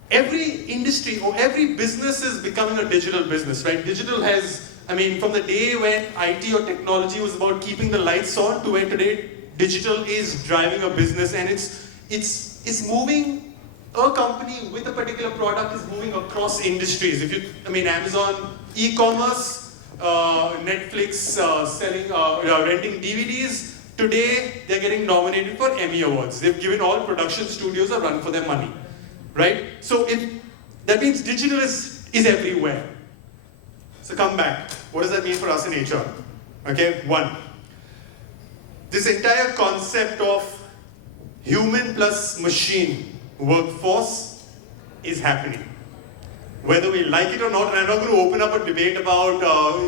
every industry or every business is becoming a digital business, right? Digital has, I mean, from the day when IT or technology was about keeping the lights on to when today digital is driving a business, and it's moving. A company with a particular product is moving across industries. If you, I mean, Amazon, e-commerce, Netflix selling, renting DVDs. Today they're getting nominated for Emmy Awards. They've given all production studios a run for their money, right? So that means digital is everywhere. So come back. What does that mean for us in HR? Okay, one. This entire concept of human plus machine workforce is happening. Whether we like it or not, and I'm not going to open up a debate about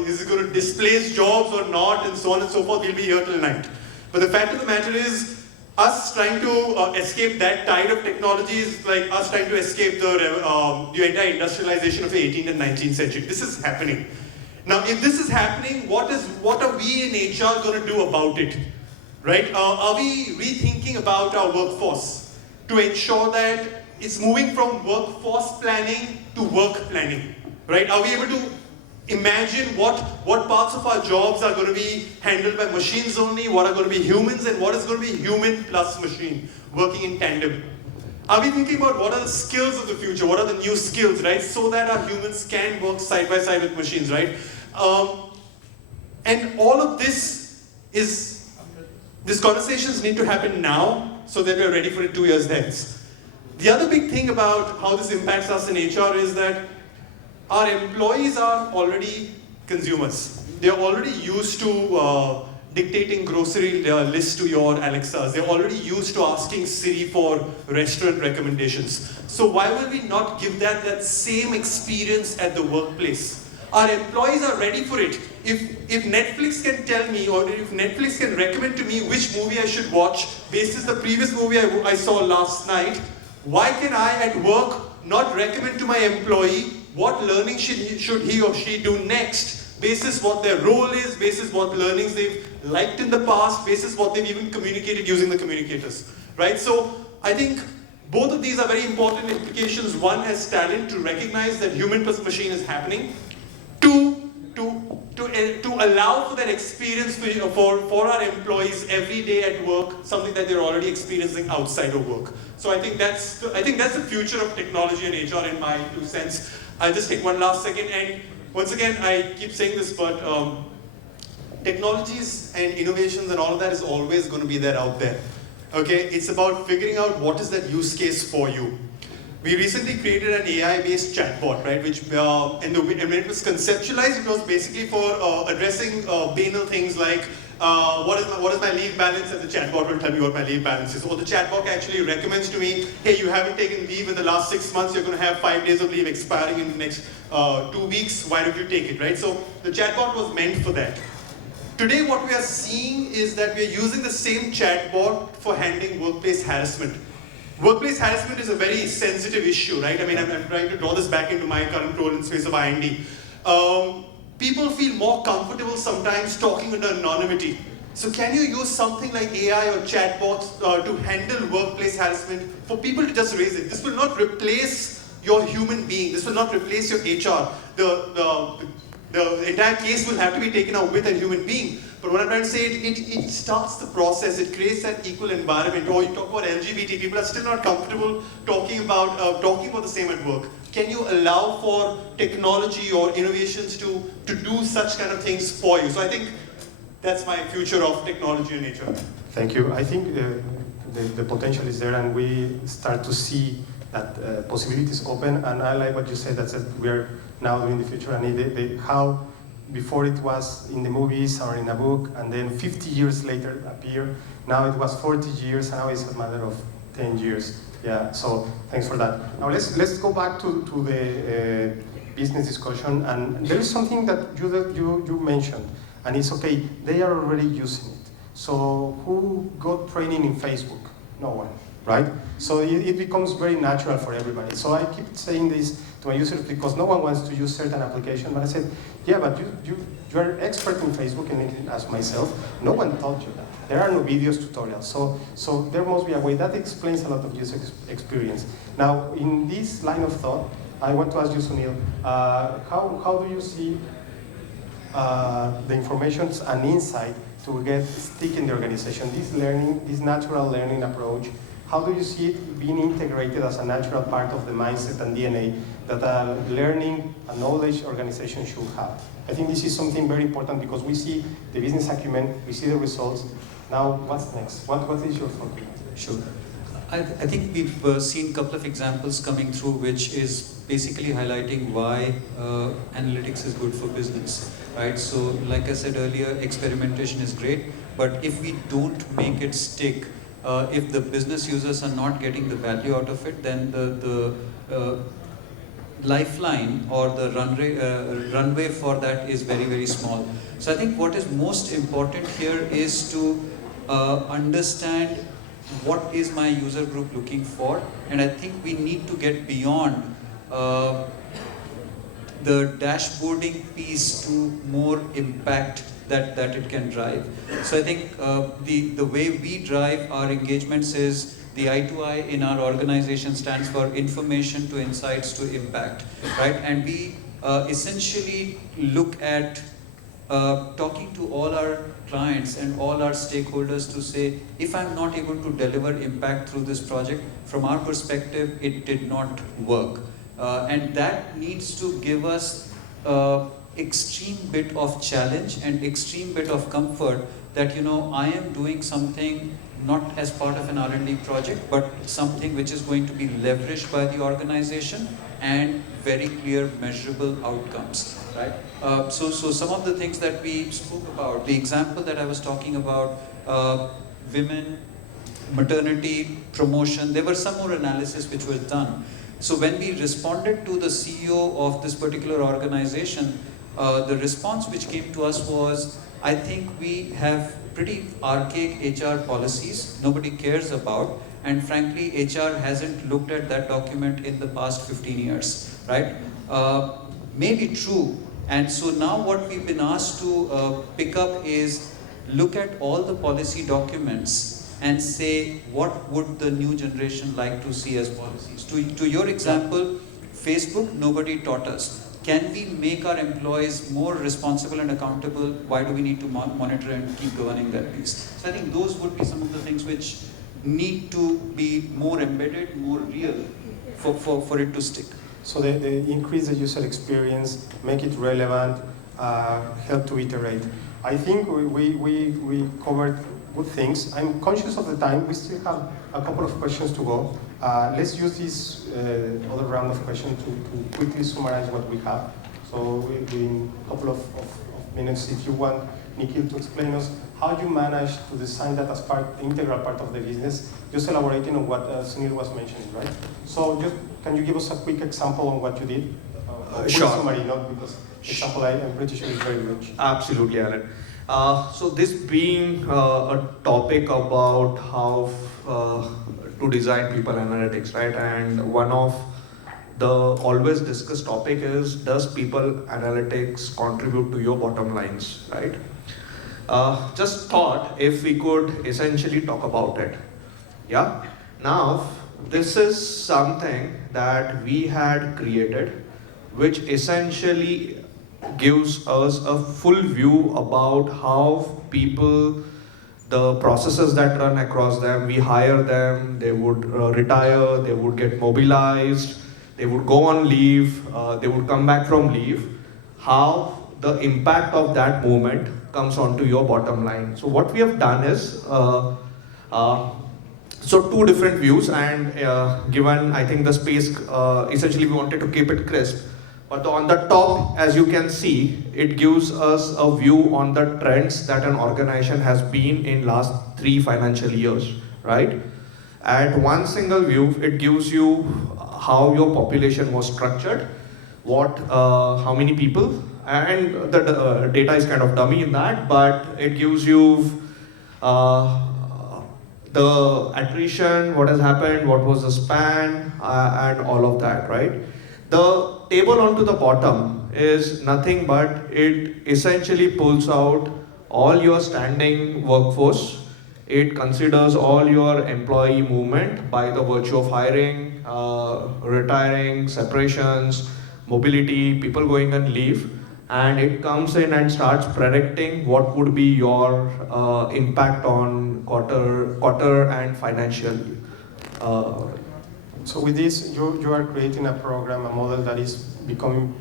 is it going to displace jobs or not, and so on and so forth. We'll be here till night. But the fact of the matter is, us trying to escape that tide of technology is like us trying to escape the entire industrialization of the 18th and 19th century. This is happening. Now, if this is happening, what are we in HR going to do about it? Right? Are we rethinking about our workforce to ensure that it's moving from workforce planning to work planning? Right? Are we able to imagine what parts of our jobs are going to be handled by machines only, what are going to be humans, and what is going to be human plus machine working in tandem? Are we thinking about what are the skills of the future, what are the new skills, right? So that our humans can work side by side with machines, right? And all of this these conversations need to happen now so that we're ready for it 2 years hence. The other big thing about how this impacts us in HR is that our employees are already consumers. They're already used to dictating grocery lists to your Alexas. They're already used to asking Siri for restaurant recommendations. So why will we not give that same experience at the workplace? Our employees are ready for it. If Netflix can tell me, or if Netflix can recommend to me which movie I should watch based on the previous movie I saw last night, why can I at work not recommend to my employee what learning should he or she do next, basis what their role is, basis what learnings they've liked in the past, basis what they've even communicated using the communicators, right? So I think both of these are very important implications. One has talent to recognize that human plus machine is happening. Two, to allow for that experience for our employees every day at work, something that they're already experiencing outside of work. So I think that's the future of technology and HR in my 2 cents. I'll just take one last second, and once again, I keep saying this, but technologies and innovations and all of that is always going to be there out there. Okay, it's about figuring out what is that use case for you. We recently created an AI-based chatbot, right? Which and when it was conceptualized, it was basically for addressing banal things like what is my leave balance, and the chatbot will tell me what my leave balance is. Or the chatbot actually recommends to me, hey, you haven't taken leave in the last 6 months, you're going to have 5 days of leave expiring in the next 2 weeks, why don't you take it, right? So the chatbot was meant for that. Today what we are seeing is that we are using the same chatbot for handling workplace harassment. Workplace harassment is a very sensitive issue, right? I mean, I'm trying to draw this back into my current role in space of IND. People feel more comfortable sometimes talking under anonymity So can you use something like AI or chatbots to handle workplace harassment for people to just raise it? This will not replace your human being. This will not replace your HR. The entire case will have to be taken out with a human being. But what I'm trying to say, it starts the process. It creates that equal environment. Or you talk about LGBT, people are still not comfortable talking about the same at work. Can you allow for technology or innovations to do such kind of things for you? So I think that's my future of technology and HR. Thank you. I think the potential is there, and we start to see that possibilities open. And I like what you said, that we are now doing the future, and how before it was in the movies or in a book, and then 50 years later appear. Now it was 40 years, and now it's a matter of 10 years. Yeah. So thanks for that. Now let's go back to the business discussion, and there is something that you mentioned. And it's okay, they are already using it. So who got training in Facebook? No one, right? So it becomes very natural for everybody. So I keep saying this to my users because no one wants to use certain application, but I said, yeah, but you are expert in Facebook, and as myself, no one taught you that. There are no videos tutorials. So there must be a way. That explains a lot of user experience. Now, in this line of thought, I want to ask you, Sunil, how do you see the information and insight to get stick in the organization? This learning, this natural learning approach, how do you see it being integrated as a natural part of the mindset and DNA that a learning and knowledge organization should have? I think this is something very important because we see the business acumen, we see the results. Now, what's next? What is your thought? Sure. I think we've seen a couple of examples coming through, which is basically highlighting why analytics is good for business, right? So, like I said earlier, experimentation is great, but if we don't make it stick, if the business users are not getting the value out of it, then the lifeline or the runway for that is very, very small. So I think what is most important here is to understand what is my user group looking for, and I think we need to get beyond the dashboarding piece to more impact that it can drive. So I think the way we drive our engagements is the I2I in our organization stands for information to insights to impact, right? And we essentially look at talking to all our clients and all our stakeholders to say, if I'm not able to deliver impact through this project, from our perspective, it did not work. And that needs to give us extreme bit of challenge and extreme bit of comfort that, you know, I am doing something not as part of an R&D project, but something which is going to be leveraged by the organization and very clear measurable outcomes, right? So some of the things that we spoke about, the example that I was talking about, women, maternity, promotion, there were some more analysis which was done. So when we responded to the CEO of this particular organization, the response which came to us was, I think we have pretty archaic HR policies nobody cares about, and frankly HR hasn't looked at that document in the past 15 years, right? Maybe true, and so now what we've been asked to pick up is look at all the policy documents and say what would the new generation like to see as policies. To your example, Facebook, nobody taught us. Can we make our employees more responsible and accountable? Why do we need to monitor and keep governing that piece? So I think those would be some of the things which need to be more embedded, more real for it to stick. So the increase the user experience, make it relevant, help to iterate. I think we covered good things. I'm conscious of the time. We still have a couple of questions to go. Let's use this other round of questions to quickly summarize what we have. So in a couple of minutes, if you want Nikhil to explain us how you manage to design that as integral part of the business, just elaborating on what Sunil was mentioning, right? So just, can you give us a quick example on what you did? Sure. Summary, not because example I'm pretty sure is very rich. Absolutely, Alan. So this being a topic about how to design people analytics, right? And one of the always discussed topic is, does people analytics contribute to your bottom lines, right? Just thought if we could essentially talk about it. Yeah. Now, this is something that we had created, which essentially gives us a full view about how people, the processes that run across them, we hire them, they would retire, they would get mobilized, they would go on leave, they would come back from leave, how the impact of that movement comes onto your bottom line. So what we have done is, so two different views, and given I think the space, essentially we wanted to keep it crisp. But on the top, as you can see, it gives us a view on the trends that an organization has been in last 3 financial years, right? At one single view, it gives you how your population was structured, how many people, and the data is kind of dummy in that, but it gives you the attrition, what has happened, what was the span, and all of that, right? The table onto the bottom is nothing but it essentially pulls out all your standing workforce. It considers all your employee movement by the virtue of hiring, retiring, separations, mobility, people going on leave, and it comes in and starts predicting what would be your impact on quarter and financially. So with this, you are creating a program, a model that is becoming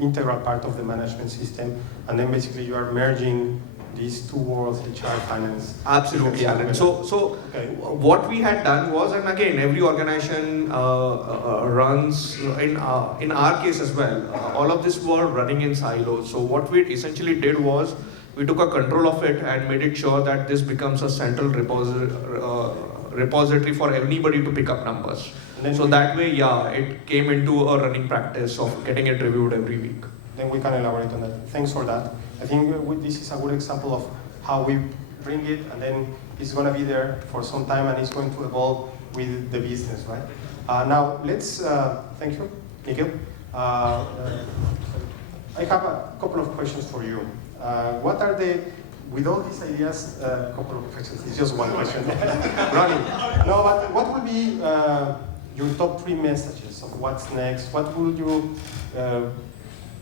integral part of the management system, and then basically you are merging these two worlds, HR, finance. Absolutely, Alan. So okay. What we had done was, and again, every organization runs, in our case as well, all of this were running in silos. So what we essentially did was, we took a control of it and made it sure that this becomes a central repository for anybody to pick up numbers. So that way, yeah, it came into a running practice of getting it reviewed every week. Then we can elaborate on that. Thanks for that. I think this is a good example of how we bring it, and then it's going to be there for some time, and it's going to evolve with the business, right? Now, let's, thank you, Nikhil. I have a couple of questions for you. What are with all these ideas, a couple of questions, it's just one question. Running. No, but what will be your top 3 messages of what's next? What would you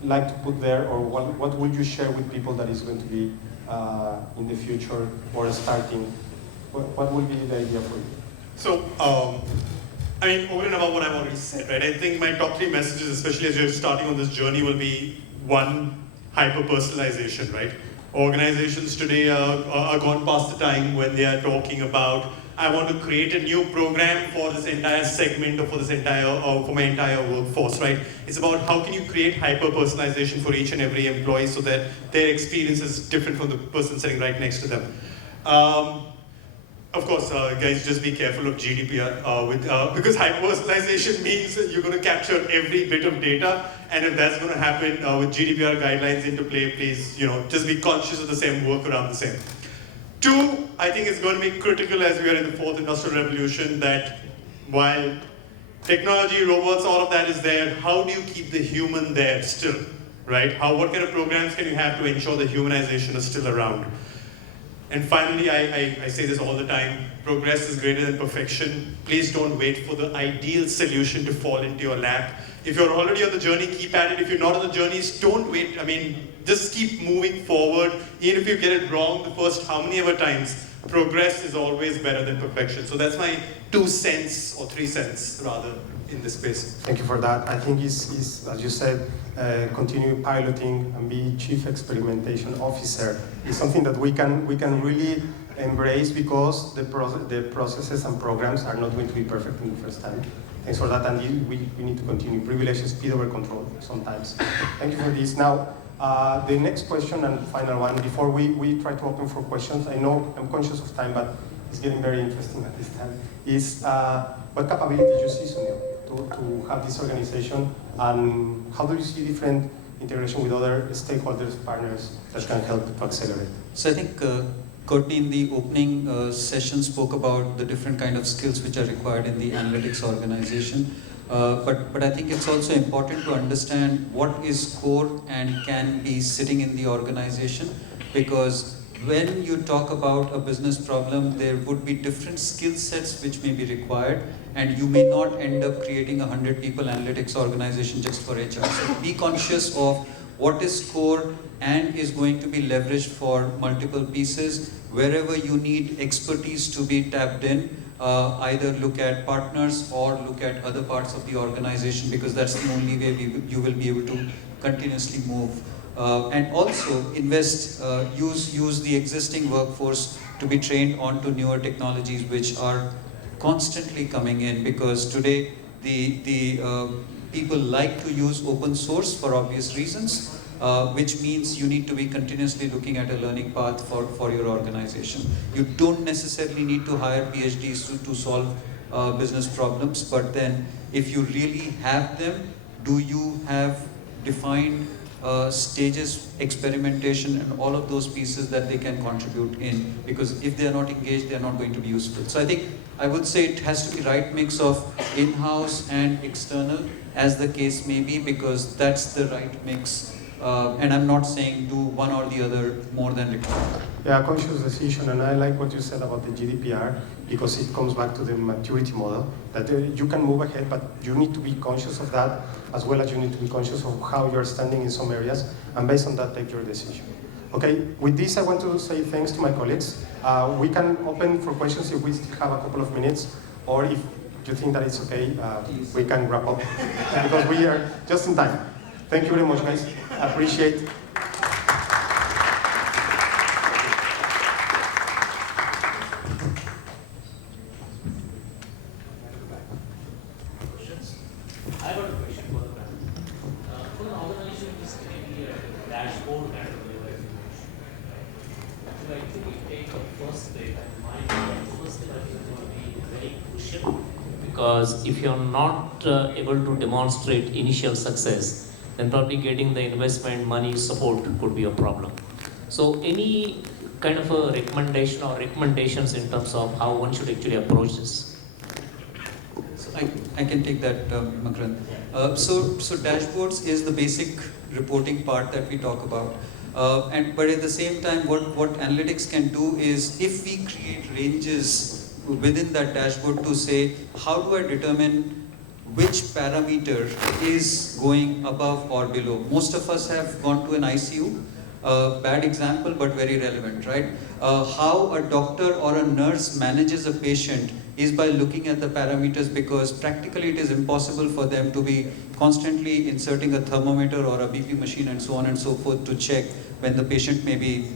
like to put there, or what would you share with people that is going to be in the future or starting? What would be the idea for you? So, I mean, over and above what I've already said, right? I think my top 3 messages, especially as you're starting on this journey, will be 1, hyper-personalization, right? Organizations today are gone past the time when they are talking about, I want to create a new program for this entire segment or for this for my entire workforce, right? It's about how can you create hyper-personalization for each and every employee so that their experience is different from the person sitting right next to them. Of course, guys, just be careful of GDPR because hyper-personalization means you're going to capture every bit of data, and if that's going to happen with GDPR guidelines into play, please, just be conscious of the same, work around the same. 2, I think it's going to be critical as we are in the 4th industrial revolution that while technology, robots, all of that is there, how do you keep the human there still, right? What kind of programs can you have to ensure the humanization is still around? And finally, I say this all the time, progress is greater than perfection. Please don't wait for the ideal solution to fall into your lap. If you're already on the journey, keep at it. If you're not on the journey, don't wait. I mean, just keep moving forward. Even if you get it wrong the first how many ever times, progress is always better than perfection. So that's my 2 cents or 3 cents rather in this space. Thank you for that. I think is as you said, continue piloting and be chief experimentation officer is something that we can really embrace because the processes and programs are not going to be perfect in the first time. Thanks for that, and we need to continue. Privilege is speed over control sometimes. Thank you for this. Now, the next question and final one, before we try to open for questions, I know I'm conscious of time, but it's getting very interesting at this time, is what capabilities you see, Sunil, to have this organization, and how do you see different integration with other stakeholders, partners that can help to accelerate? So I think Courtney in the opening session spoke about the different kind of skills which are required in the analytics organization. But I think it's also important to understand what is core and can be sitting in the organization, because when you talk about a business problem, there would be different skill sets which may be required, and you may not end up creating a 100 people analytics organization just for HR. So be conscious of what is core and is going to be leveraged for multiple pieces. Wherever you need expertise to be tapped in, either look at partners or look at other parts of the organization, because that's the only way you will be able to continuously move. And also invest, use the existing workforce to be trained onto newer technologies which are constantly coming in, because today the people like to use open source for obvious reasons, which means you need to be continuously looking at a learning path for your organization. You don't necessarily need to hire PhDs to solve business problems, but then if you really have them, do you have defined stages, experimentation, and all of those pieces that they can contribute in? Because if they are not engaged, they are not going to be useful. So I think I would say it has to be right mix of in-house and external, as the case may be, because that's the right mix. And I'm not saying do one or the other more than required. Yeah, conscious decision, and I like what you said about the GDPR, because it comes back to the maturity model, that you can move ahead, but you need to be conscious of that, as well as you need to be conscious of how you're standing in some areas, and based on that, take your decision. Okay, with this I want to say thanks to my colleagues. We can open for questions if we still have a couple of minutes, or if you think that it's okay, we can wrap up, because we are just in time. Thank you very much, guys. I appreciate. I got a question for the panel. For an organization, this may be a dashboard kind of evaluation. So I think we take a first step, and my first step is going to be very crucial, because if you're not able to demonstrate initial success, then probably getting the investment, money, support could be a problem. So any kind of a recommendation or recommendations in terms of how one should actually approach this? So I can take that, Makran. So dashboards is the basic reporting part that we talk about. But at the same time, what analytics can do is, if we create ranges within that dashboard to say, how do I determine which parameter is going above or below? Most of us have gone to an ICU, bad example but very relevant, right? How a doctor or a nurse manages a patient is by looking at the parameters, because practically it is impossible for them to be constantly inserting a thermometer or a BP machine and so on and so forth to check when the patient may be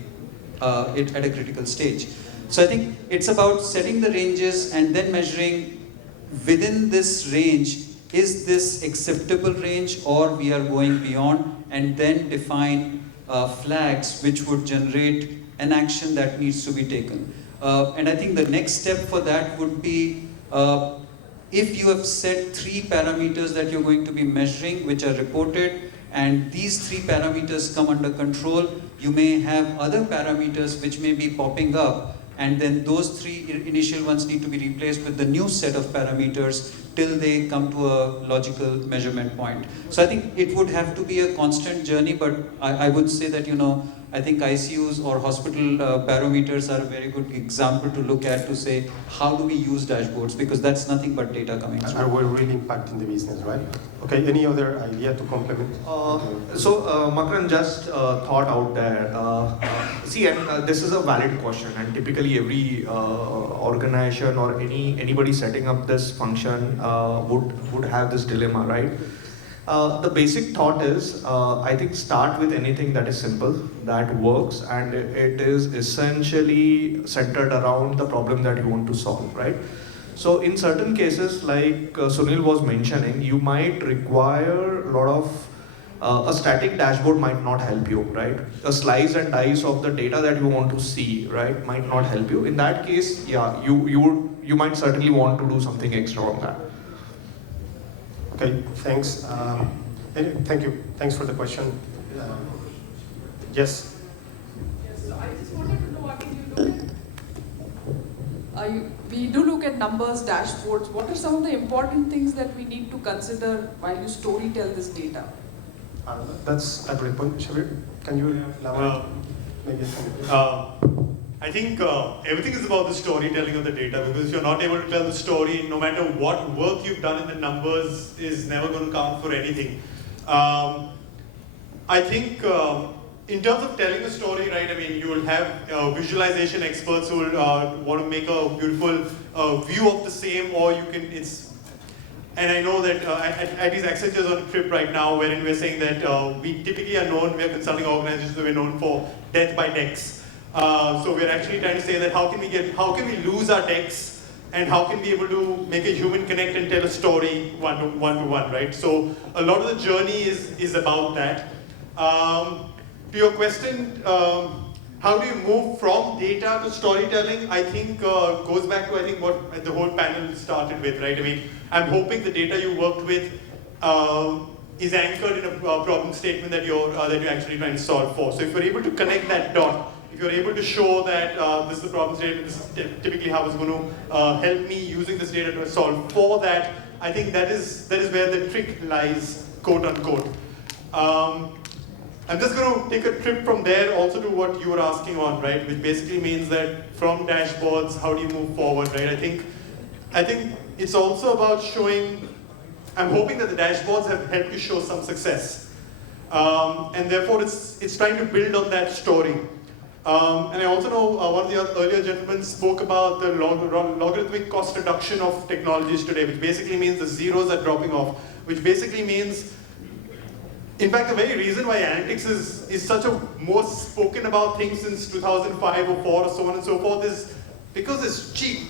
at a critical stage. So I think it's about setting the ranges and then measuring within this range, is this acceptable range or we are going beyond, and then define flags which would generate an action that needs to be taken. And I think the next step for that would be, if you have set 3 parameters that you're going to be measuring, which are reported, and these 3 parameters come under control, you may have other parameters which may be popping up, and then those 3 initial ones need to be replaced with the new set of parameters till they come to a logical measurement point. So I think it would have to be a constant journey, but I would say that, I think ICUs or hospital barometers are a very good example to look at to say, how do we use dashboards? Because that's nothing but data coming through. And we're really impacting the business, right? Okay, any other idea to complement? Makran, just thought out there. See, and this is a valid question, and typically every organization or anybody setting up this function would have this dilemma, right? The basic thought is, I think start with anything that is simple, that works, and it is essentially centered around the problem that you want to solve, right? So in certain cases, like Sunil was mentioning, you might require a lot of, a static dashboard might not help you, right? A slice and dice of the data that you want to see, right, might not help you. In that case, yeah, you might certainly want to do something extra on that. Okay, thanks. Thank you. Thanks for the question. Yes. Yes, so I just wanted to know, we do look at numbers, dashboards. What are some of the important things that we need to consider while you storytell this data? That's a great point. Shavir, can you elaborate? Maybe I think everything is about the storytelling of the data, because if you're not able to tell the story, no matter what work you've done in the numbers is never going to count for anything. I think in terms of telling a story, right, I mean, you will have visualization experts who will want to make a beautiful view of the same, or you can, and I know that at least Accenture is on a trip right now wherein we're saying that we typically are known, we're consulting organizations that we're known for death by decks. So we're actually trying to say that how can we lose our decks, and how can we be able to make a human connect and tell a story one to one, right? So a lot of the journey is about that. To your question, how do you move from data to storytelling? I think goes back to what the whole panel started with, right? I mean, I'm hoping the data you worked with is anchored in a problem statement that you're actually trying to solve for. So if you're able to connect that dot, if you're able to show that this is the problem statement, this is typically how it's going to help me using this data to solve for that, I think that is where the trick lies, quote unquote. I'm just going to take a trip from there also to what you were asking on, right? Which basically means that from dashboards, how do you move forward, right? I think it's also about showing, I'm hoping that the dashboards have helped you show some success. And therefore it's trying to build on that story. And I also know one of the earlier gentlemen spoke about the logarithmic cost reduction of technologies today, which basically means the zeros are dropping off, which basically means, in fact, the very reason why analytics is such a more spoken about thing since 2005 or 4 or so on and so forth is because it's cheap.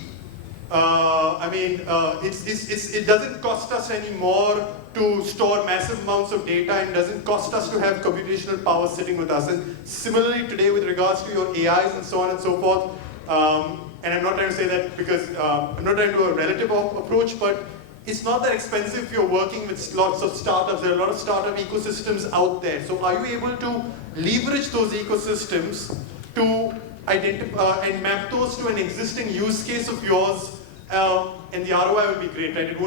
I mean, it doesn't cost us any more to store massive amounts of data, and doesn't cost us to have computational power sitting with us. And similarly today with regards to your AIs and so on and so forth, and I'm not trying to say that because, I'm not trying to do a relative approach, but it's not that expensive if you're working with lots of startups. There are a lot of startup ecosystems out there. So are you able to leverage those ecosystems to identify and map those to an existing use case of yours, and the ROI will be great, right? It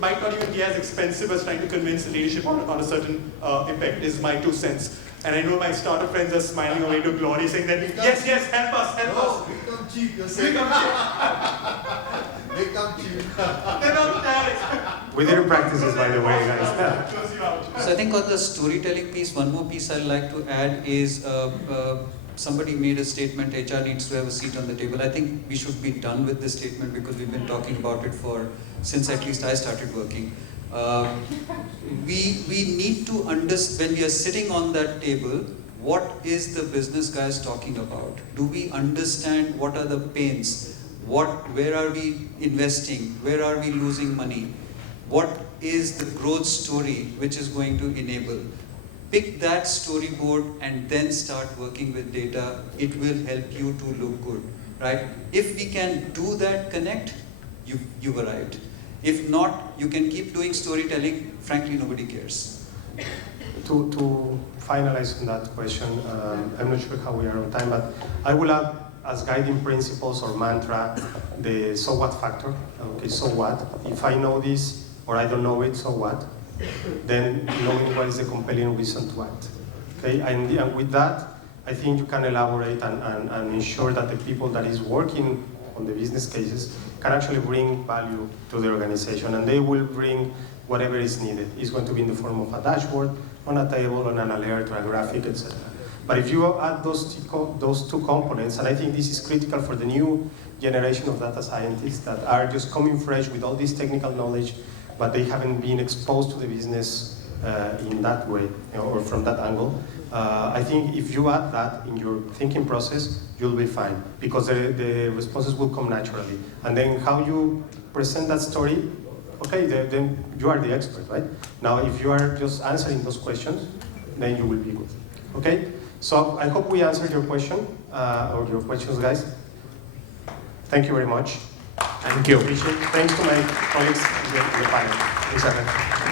might not even be as expensive as trying to convince the leadership on a certain effect, is my 2 cents. And I know my startup friends are smiling away to glory, saying that, yes, help us. We come cheap, you're saying. They come cheap. They're not that. We didn't practice this, by the way, guys. So I think on the storytelling piece, one more piece I'd like to add is somebody made a statement, HR needs to have a seat on the table. I think we should be done with this statement because we've been talking about it since at least I started working. We need to understand, when we are sitting on that table, what is the business guys talking about? Do we understand what are the pains? Where are we investing? Where are we losing money? What is the growth story which is going to enable? Pick that storyboard and then start working with data. It will help you to look good, right? If we can do that connect, you've arrived. If not, you can keep doing storytelling. Frankly, nobody cares. To finalize on that question, I'm not sure how we are on time, but I will add as guiding principles or mantra the so what factor. Okay, so what? If I know this or I don't know it, so what? Then knowing what is the compelling reason to act. Okay, and with that, I think you can elaborate and ensure that the people that is working on the business cases can actually bring value to the organization, and they will bring whatever is needed. It's going to be in the form of a dashboard, on a table, on an alert, or a graphic, etc. But if you add those two components, and I think this is critical for the new generation of data scientists that are just coming fresh with all this technical knowledge, but they haven't been exposed to the business in that way, or from that angle. I think if you add that in your thinking process, you'll be fine, because the responses will come naturally. And then how you present that story, okay, then you are the expert, right? Now, if you are just answering those questions, then you will be good, okay? So I hope we answered your question, or your questions, guys. Thank you very much. Thank you. Appreciate it. Thanks to my colleagues in the panel. Thanks, Aaron.